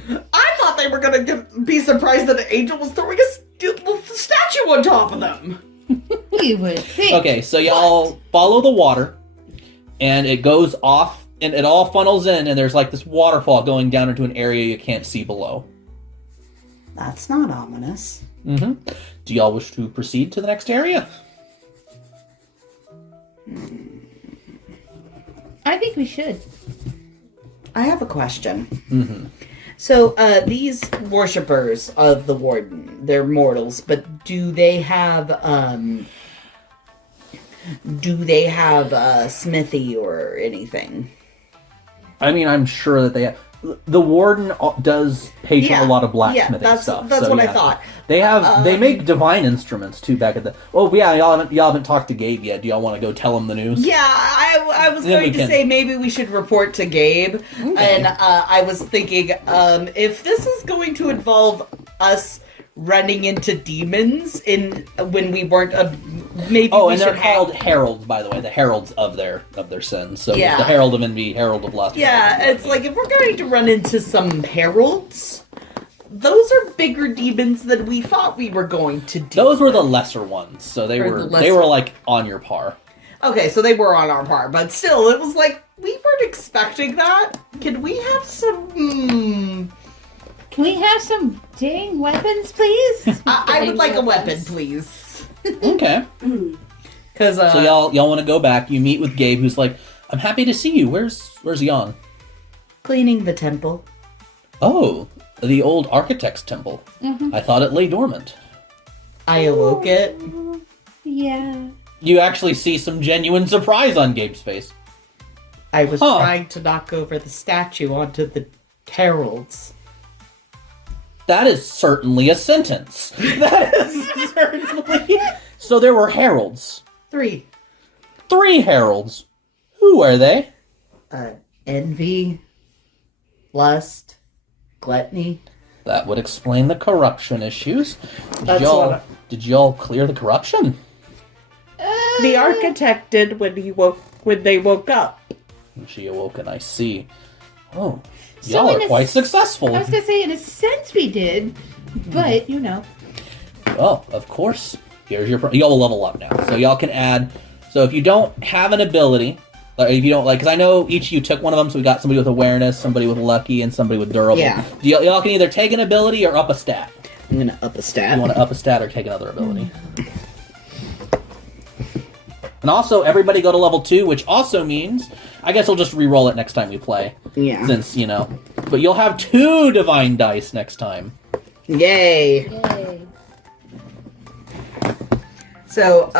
I thought they were gonna be surprised that an angel was throwing a statue on top of them. You would think. Okay, so y'all follow the water, and it goes off, and it all funnels in, and there's like this waterfall going down into an area you can't see below. That's not ominous. Mm-hmm. Do y'all wish to proceed to the next area? I think we should. I have a question. Mm-hmm. So, these worshippers of the Warden, they're mortals, but do they have smithy or anything? I mean, I'm sure that they. The warden does patron a lot of blacksmithing stuff. That's so, what yeah. I thought. They have. They make divine instruments too. Back at the. Oh yeah, y'all haven't talked to Gabe yet. Do y'all want to go tell him the news? Yeah, I was Then going we to can. say maybe we should report to Gabe, Okay. and I was thinking if this is going to involve us running into demons when we weren't maybe Oh, we and they're should hang- called heralds, by the way. The heralds of their sins. So Yeah. the herald of envy, herald of lust. Yeah, herald of it's like if we're going to run into some heralds, those are bigger demons than we thought we were going to do. those were the lesser ones. So they Or were the they lesser- were like on your par. Okay, so they were on our par, but still, it was like we weren't expecting that. Can we have some? Can we have some dang weapons, please? I would like a weapon, Weapons. please. Okay. Because So y'all want to go back. You meet with Gabe, who's like, "I'm happy to see you. Where's Jan?" cleaning the temple. Oh, the old architect's temple. I thought it lay dormant. I awoke it. Yeah. You actually see some genuine surprise on Gabe's face. I was Huh. trying to knock over the statue onto the heralds. That is certainly a sentence. That is certainly. So there were heralds. 3. 3 heralds. Who are they? Envy, lust, gluttony. That would explain the corruption issues. That's what I- Did y'all clear the corruption? The architect did when they woke up. And she awoke, and I see. Oh, So y'all in are a quite s- successful. I was gonna say, in a sense, we did, but you know. Well, of course. Here's your. Y'all will level up now, so y'all can add. So if you don't have an ability, or if you don't like, because I know each of you took one of them, so we got somebody with awareness, somebody with lucky, and somebody with durable. Yeah. Y'all can either take an ability or up a stat. I'm gonna up a stat. You want to up a stat or take another ability. And also, everybody go to level 2, which also means, I guess we'll just re-roll it next time we play. Yeah. Since, but you'll have 2 divine dice next time. Yay! Yay. So,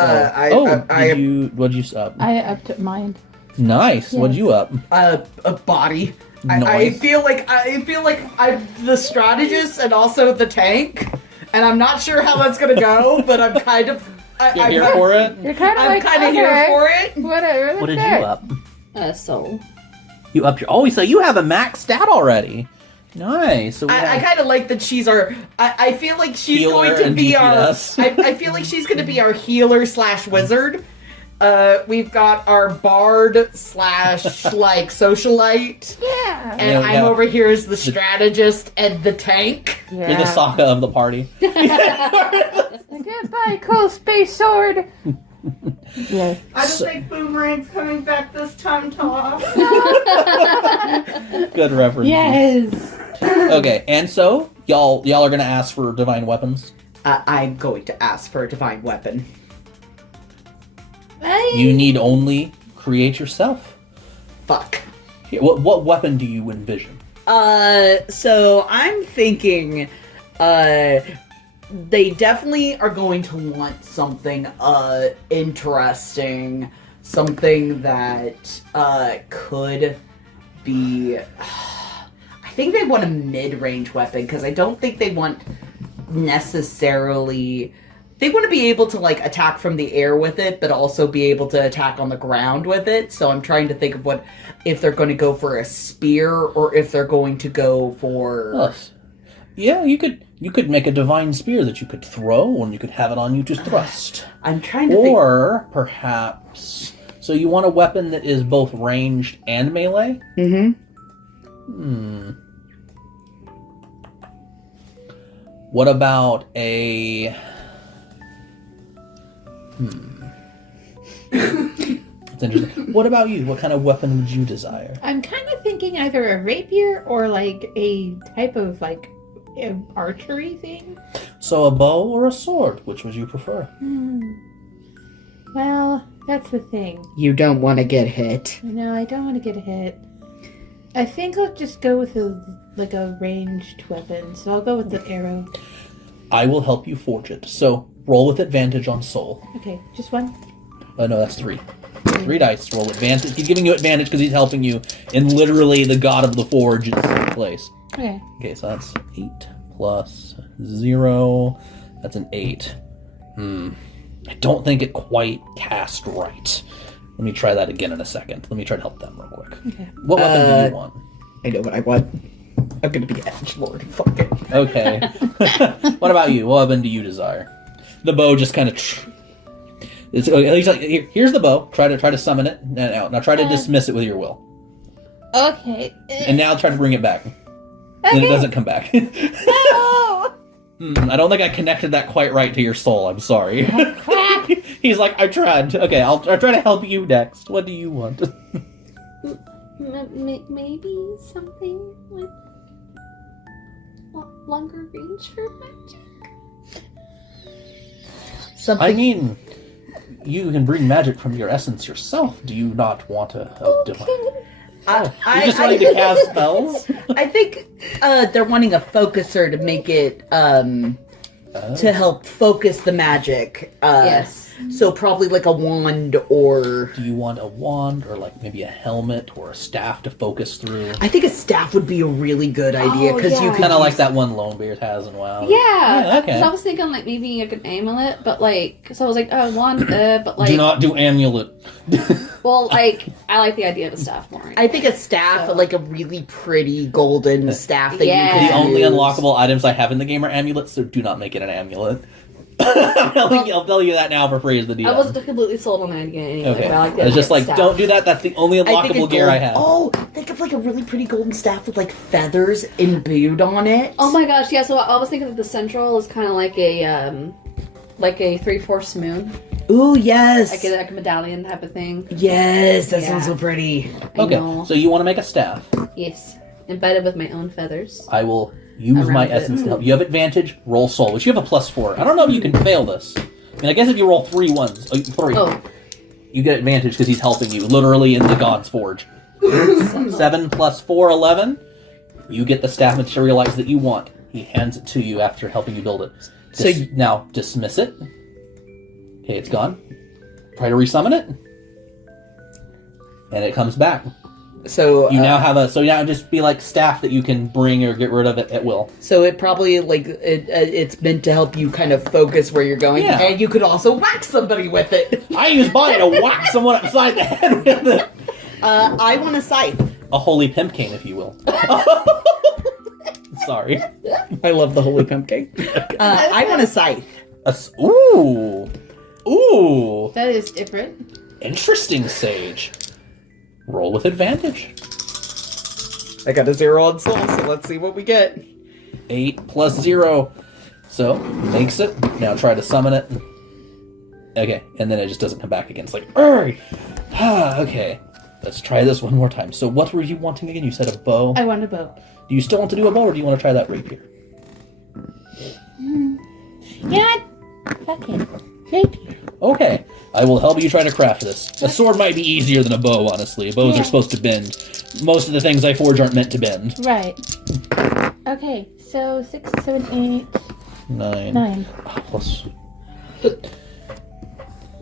What'd you up? I upped mine. Nice. What'd you up? a body. I Nice. feel like I'm the strategist and also the tank, and I'm not sure how that's gonna go, but I'm kind of You're here for it? You're kind of I'm like, kind of okay, here for it. Whatever. What did that's you fair. up? Soul. You upped your... Oh, so you have a max stat already. Nice. So we I have- kind of like that she's our. I feel like she's Healer going to and be DPS. I feel like she's going to be our healer / wizard. We've got our bard / like socialite, Yeah. and Yeah, we I'm have- over here as the strategist and the tank. You're the Sokka of the party. Goodbye, cool space sword. Yeah. I don't think Boomerang's coming back this time, Todd. Good reference. Yes. Okay, and so y'all are gonna ask for divine weapons. I'm going to ask for a divine weapon. You need only create yourself. Fuck. Here, what weapon do you envision? So I'm thinking, they definitely are going to want something interesting, something that could be. I think they want a mid-range weapon because I don't think they want necessarily. They want to be able to like attack from the air with it, but also be able to attack on the ground with it. So I'm trying to think of what if they're going to go for a spear or if they're going to go for. Yes. Yeah, you could make a divine spear that you could throw, and you could have it on you to thrust. I'm trying to think. Or perhaps, so you want a weapon that is both ranged and melee? Mm-hmm. What about a? That's interesting. What about you? What kind of weapon would you desire? I'm kind of thinking either a rapier or like a type of like archery thing. So a bow or a sword? Which would you prefer? Well, that's the thing. You don't want to get hit. No, I don't want to get hit. I think I'll just go with a ranged weapon. So I'll go with the arrow. I will help you forge it. So roll with advantage on soul. Okay, just one. Oh no, that's 3. 3 dice. Roll advantage. He's giving you advantage because he's helping you in literally the god of the forge in the place. Okay. Okay, so that's 8 plus 0. That's an 8. I don't think it quite cast right. Let me try that again in a second. Let me try to help them real quick. Okay. What weapon do you want? I know what I want. I'm gonna be edgelord. Fuck it. Okay. What about you? What weapon do you desire? The bow just kind of. He's like, here's the bow. Try to summon it out. Now try to dismiss it with your will. Okay. And now try to bring it back. Then it doesn't come back. No! I don't think I connected that quite right to your soul. I'm sorry. Oh, crap. He's like, I tried. Okay, I'll try to help you next. What do you want? Maybe something with longer range for magic? Something. I mean, you can bring magic from your essence yourself. Do you not want a divine? You just wanting to cast spells? I think they're wanting a focuser to make it to help focus the magic. Yes. So probably like a wand or. Do you want a wand or like maybe a helmet or a staff to focus through? I think a staff would be a really good idea because you yeah. could Kind of like that one Lonebeard has in WoW. Yeah. Okay. 'Cause I was thinking like maybe like an amulet, but like, so I was like, oh, wand, but like, Do not do amulet. well, like, I like the idea of a staff more. I think a staff, So- like a really pretty golden staff that Yeah. you The could only use. unlockable items I have in the game are amulets, so do not make it an amulet. I'll tell you that now for free as the DM. I wasn't completely sold on the idea anyway. Okay. But I like the It's idea just of like, staff. don't do that. That's the only I think unlockable a gear I have. Oh, think of like a really pretty golden staff with like feathers imbued on it. Oh my gosh, yeah. So I was thinking that the central is kind of like a 3/4 moon, Ooh, yes. like a medallion type of thing. Yes, that Yeah. sounds so pretty. I Okay, know. so you want to make a staff. Yes, embedded with my own feathers. I will use my Around it. essence to help. You have advantage, roll soul, which you have a +4. I don't know if you can fail this. I mean, I guess if you roll 3 ones, 3, Oh, you get advantage because he's helping you, literally in the God's Forge. 7 plus 4, 11. You get the staff materialized that you want. He hands it to you after helping you build it. So Now, dismiss it. Okay, it's gone. Try to resummon it. And it comes back. So You now have so now just be like staff that you can bring or get rid of it at will. So it probably like it's meant to help you kind of focus where you're going, Yeah. and you could also whack somebody with it. I use body to whack someone upside the head with it. I want a scythe. A holy pimp cane, if you will. Sorry. I love the holy pumpkin. I want a scythe. Ooh. Ooh. That is different. Interesting, Sage. Roll with advantage. I got a 0 on soul, so let's see what we get. 8 plus 0. So, makes it. Now try to summon it. Okay, and then it just doesn't come back again. It's like, "Urgh." Okay, let's try this one more time. So what were you wanting again? You said a bow. I want a bow. Do you still want to do a bow, or do you want to try that rapier? Yeah, fuck it. Rapier. Okay, I will help you try to craft this. A sword might be easier than a bow, honestly. Bows Yeah. are supposed to bend. Most of the things I forge aren't meant to bend. Right. Okay, so 6, 7, 8. 9. 9. Plus.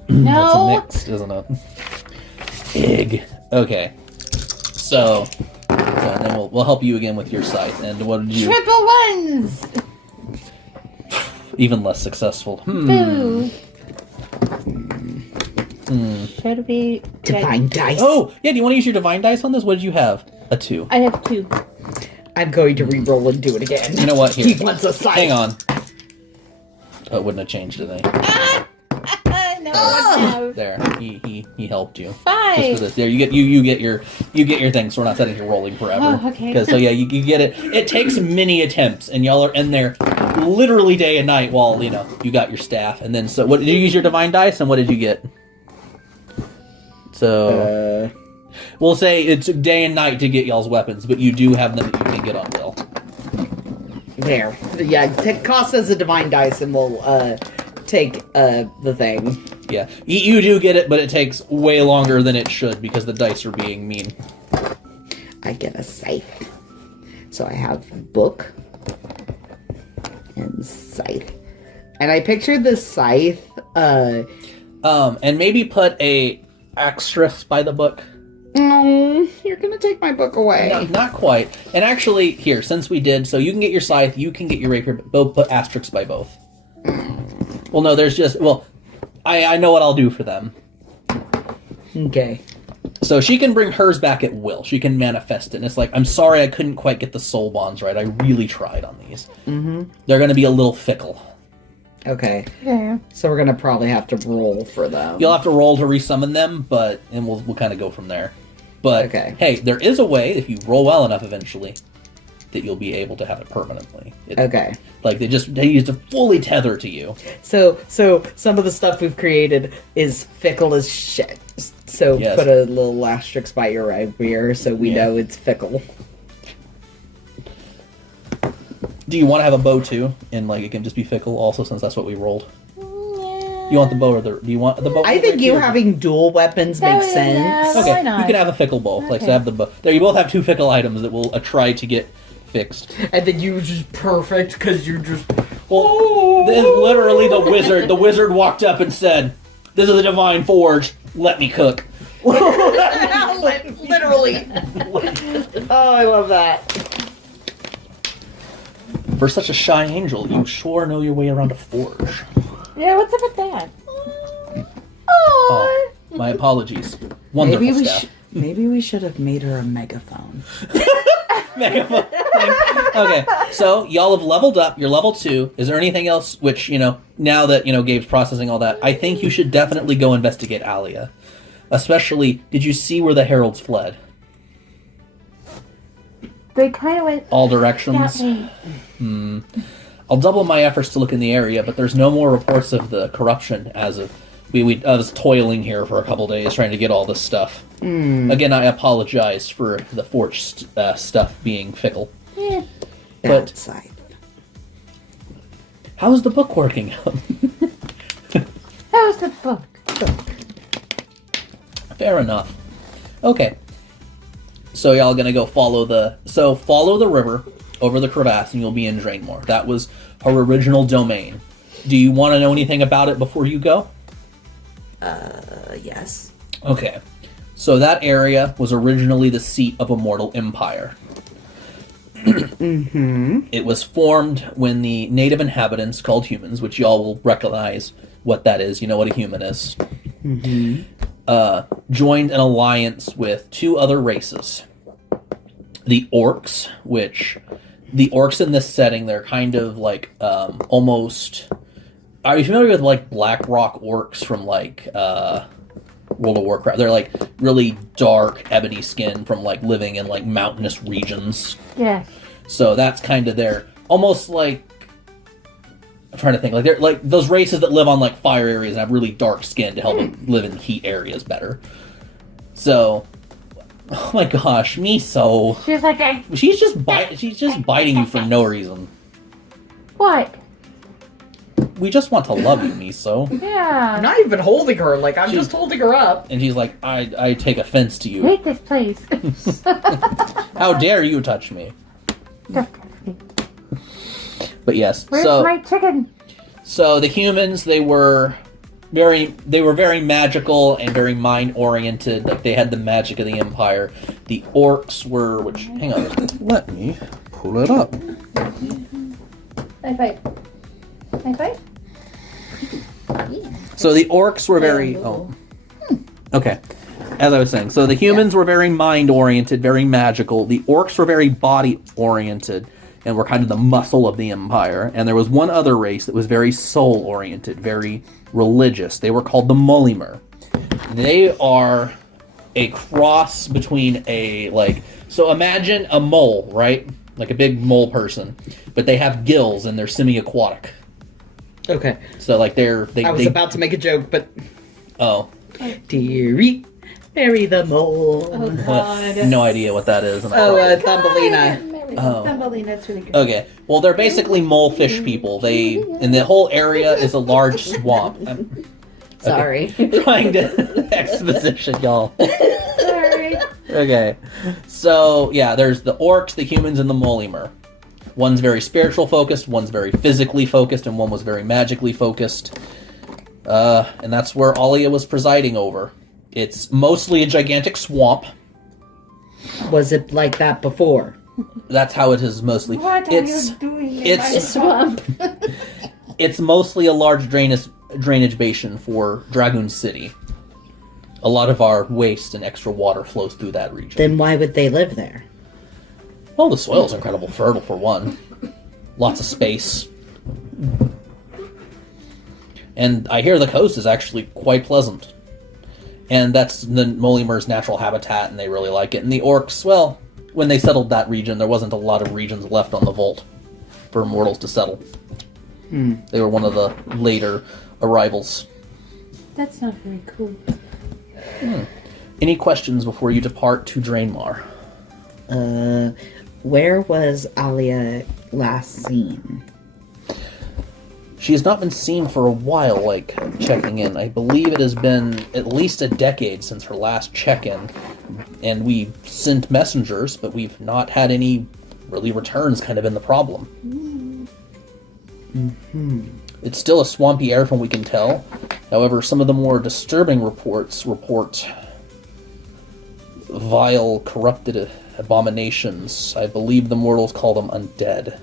No. That's a mixed, isn't it? Egg. Okay. So and then we'll help you again with your scythe. And what did you? Triple ones. Even less successful. Boo. Should be Divine dice. Oh, yeah, do you want to use your divine dice on this? What did you have? A 2. I have 2. I'm going to re-roll and do it again. You know what? Here. He wants a scythe. Hang on. Oh, it wouldn't have changed anything. No. There. He helped you. 5. Just for this. There, you get your thing, so we're not setting you rolling forever. Oh, okay. So yeah, you get it. It takes many attempts, and y'all are in there literally day and night while, you got your staff. And then, so what did you use your divine dice, and what did you get? So we'll say it took day and night to get y'all's weapons, but you do have them that you can get on will. There. Yeah, cost as a divine dice and we'll take the thing. Yeah, you do get it, but it takes way longer than it should because the dice are being mean. I get a scythe. So I have book and scythe. And I pictured this scythe, and maybe put a asterisk by the book. oh, you're gonna take my book away. No, not quite. And actually, here, since we did, so you can get your scythe, you can get your rapier, but both put asterisks by both. Well, no, there's just, I know what I'll do for them. Okay. So she can bring hers back at will. She can manifest it. And it's like, I'm sorry I couldn't quite get the soul bonds right. I really tried on these. Mm-hmm. They're going to be a little fickle. Okay. Yeah. So we're gonna probably have to roll for them. You'll have to roll to resummon them, and we'll kind of go from there. But, Okay. hey, there is a way, if you roll well enough eventually, that you'll be able to have it permanently. Okay. Like, they used to fully tether to you. So some of the stuff we've created is fickle as shit. So Yes. put a little asterisk by your rapier so we know it's fickle. Do you want to have a bow too? And like it can just be fickle also, since that's what we rolled. You want the bow or do you want the bow? I think you having dual weapons makes sense. Okay, Why not? you can have a fickle bow. Like, so Okay. have the bow. There, you both have 2 fickle items that will try to get fixed. And then you were just perfect because you're just. Well, this is literally the wizard. The wizard walked up and said, "This is a divine forge. Let me cook." Literally. Oh, I love that. For such a shy angel, you sure know your way around a forge. Yeah, what's up with that? Oh, my apologies. Wonderful stuff. Maybe we should have made her a megaphone. Megaphone. Okay, so y'all have leveled up. You're level 2. Is there anything else which, now that, Gabe's processing all that, I think you should definitely go investigate Alia. Especially, did you see where the heralds fled? They kind of went All that directions? way. I'll double my efforts to look in the area, but there's no more reports of the corruption as of... I was toiling here for a couple days trying to get all this stuff. Again, I apologize for the forged stuff being fickle. Yeah. But- Scythe. How's the book working out? That was the book. Fair enough. Okay. So y'all gonna go follow the river over the crevasse and you'll be in Draenmore. That was her original domain. Do you want to know anything about it before you go? Yes. Okay. So that area was originally the seat of a mortal empire. It was formed when the native inhabitants, called humans, which y'all will recognize what that is. You know what a human is. Joined an alliance with 2 other races. The orcs, which... The orcs in this setting, they're kind of like, almost... Are you familiar with, like, Black Rock orcs from, like, World of Warcraft? They're, like, really dark, ebony skin from, like, living in, like, mountainous regions. Yeah. So that's kind of their... Almost like... I'm trying to think. Like, they're like those races that live on, like, fire areas and have really dark skin to help them live in heat areas better. So... Oh my gosh, Miso. She was like, She's just biting you for no reason. what? We just want to love you, Miso. I'm Yeah. not even holding her. Like, I'm just holding her up. And she's like, I take offense to you. Take this, please. How dare you touch me? But yes, Where's so my chicken? so the humans, they were very magical and very mind oriented. Like they had the magic of the Empire. The orcs were, which hang on, let me pull it up. High five. High five. So the orcs were very okay. As I was saying, so the humans were very mind oriented, very magical. The orcs were very body oriented and were kind of the muscle of the Empire. And there was one other race that was very soul oriented, very religious. They were called the Mullimer. They are a cross between so imagine a mole, right? Like a big mole person, but they have gills and they're semi-aquatic. Okay. So like they I was about to make a joke, but oh, dearie, bury the mole. Oh God. no idea what that is. And I Oh, probably- Thumbelina. Oh. Thumbelina, that's really good. Okay. Well, they're basically mole fish people. And the whole area is a large swamp. I'm Sorry. trying to exposition, y'all. Sorry. Okay. So, yeah, there's the orcs, the humans, and the Mullimer. One's very spiritual focused, one's very physically focused, and one was very magically focused. And that's where Alia was presiding over. It's mostly a gigantic swamp. Was it like that before? That's how it is mostly. What are It's you doing? it's- It's swamp. it's mostly a large drainage basin for Dragoon City. A lot of our waste and extra water flows through that region. Then why would they live there? Well, the soil's incredibly fertile for one. Lots of space. And I hear the coast is actually quite pleasant. And that's the Mullimer's natural habitat, and they really like it. And the orcs, well, when they settled that region, there wasn't a lot of regions left on the Vault for mortals to settle. They were one of the later arrivals. That's not very cool. Any questions before you depart to Draenmar? Where was Alia last seen? She has not been seen for a while, like, checking in. I believe it has been at least a decade since her last check-in. And we've sent messengers, but we've not had any really returns, kind of been the problem. It's still a swampy air from what we can tell. However, some of the more disturbing reports report vile, corrupted abominations. I believe the mortals call them undead.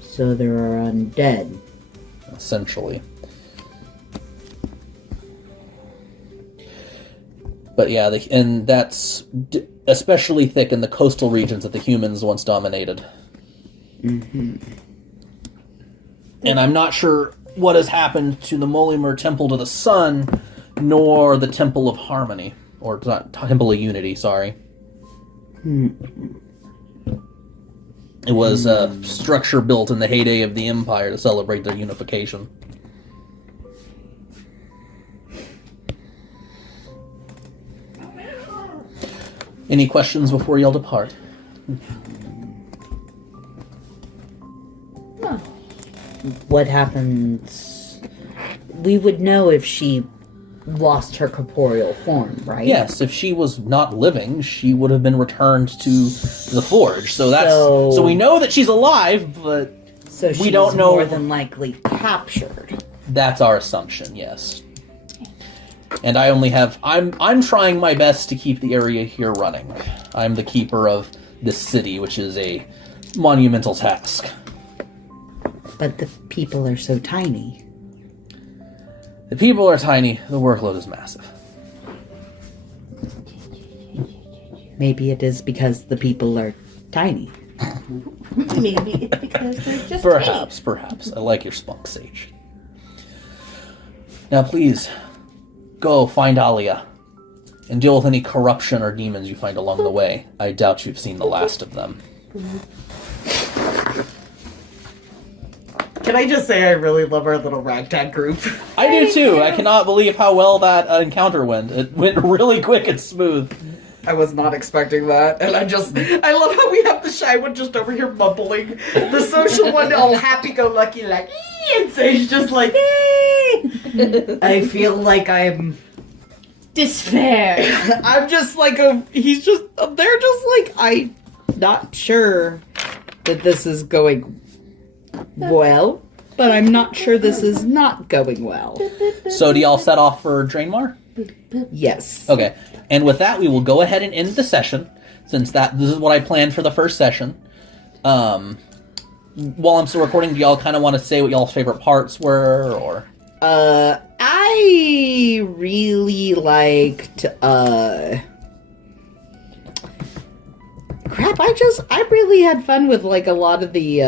So there are undead. Essentially. But yeah, and that's especially thick in the coastal regions that the humans once dominated. And I'm not sure what has happened to the Mullimer Temple to the Sun, nor the Temple of Harmony. Or not, Temple of Unity, sorry. It was a structure built in the heyday of the Empire to celebrate their unification. Any questions before y'all depart? What happens? We would know if she lost her corporeal form, right? Yes, if she was not living, she would have been returned to the Forge. So that's So- so we know that she's alive, but So she's don't know- more than likely captured. that's our assumption, yes. And I only have I'm trying my best to keep the area here running. I'm the keeper of this city, which is a monumental task. But the people are so tiny. The people are tiny, the workload is massive. Maybe it is because the people are tiny. Maybe it's because they're just Perhaps. I like your spunk, Sage. Now please, go find Alia, and deal with any corruption or demons you find along the way. I doubt you've seen the last of them. Can I just say I really love our little ragtag group? I do too. I cannot believe how well that encounter went. It went really quick and smooth. I was not expecting that, and I love how we have the shy one just over here mumbling, the social one all happy-go-lucky like, "Ee," and Sage just like, "Ee." I feel like I'm despair. just like they're just like, I'm not sure that this is going well, but I'm not sure this is not going well. So do y'all set off for Draenmar? Yes. Okay. And with that, we will go ahead and end the session, since this is what I planned for the first session. While I'm still recording, do y'all kind of want to say what y'all's favorite parts were, or? I really liked, crap, I really had fun with, like, a lot of the,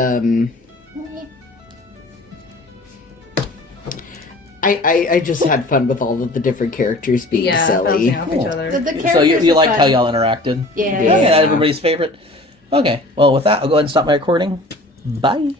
I just had fun with all of the different characters being silly. bouncing off each other. The So characters you were liked fun. how y'all interacted? Yeah. Okay, that's everybody's favorite. Okay, well with that, I'll go ahead and stop my recording. Bye.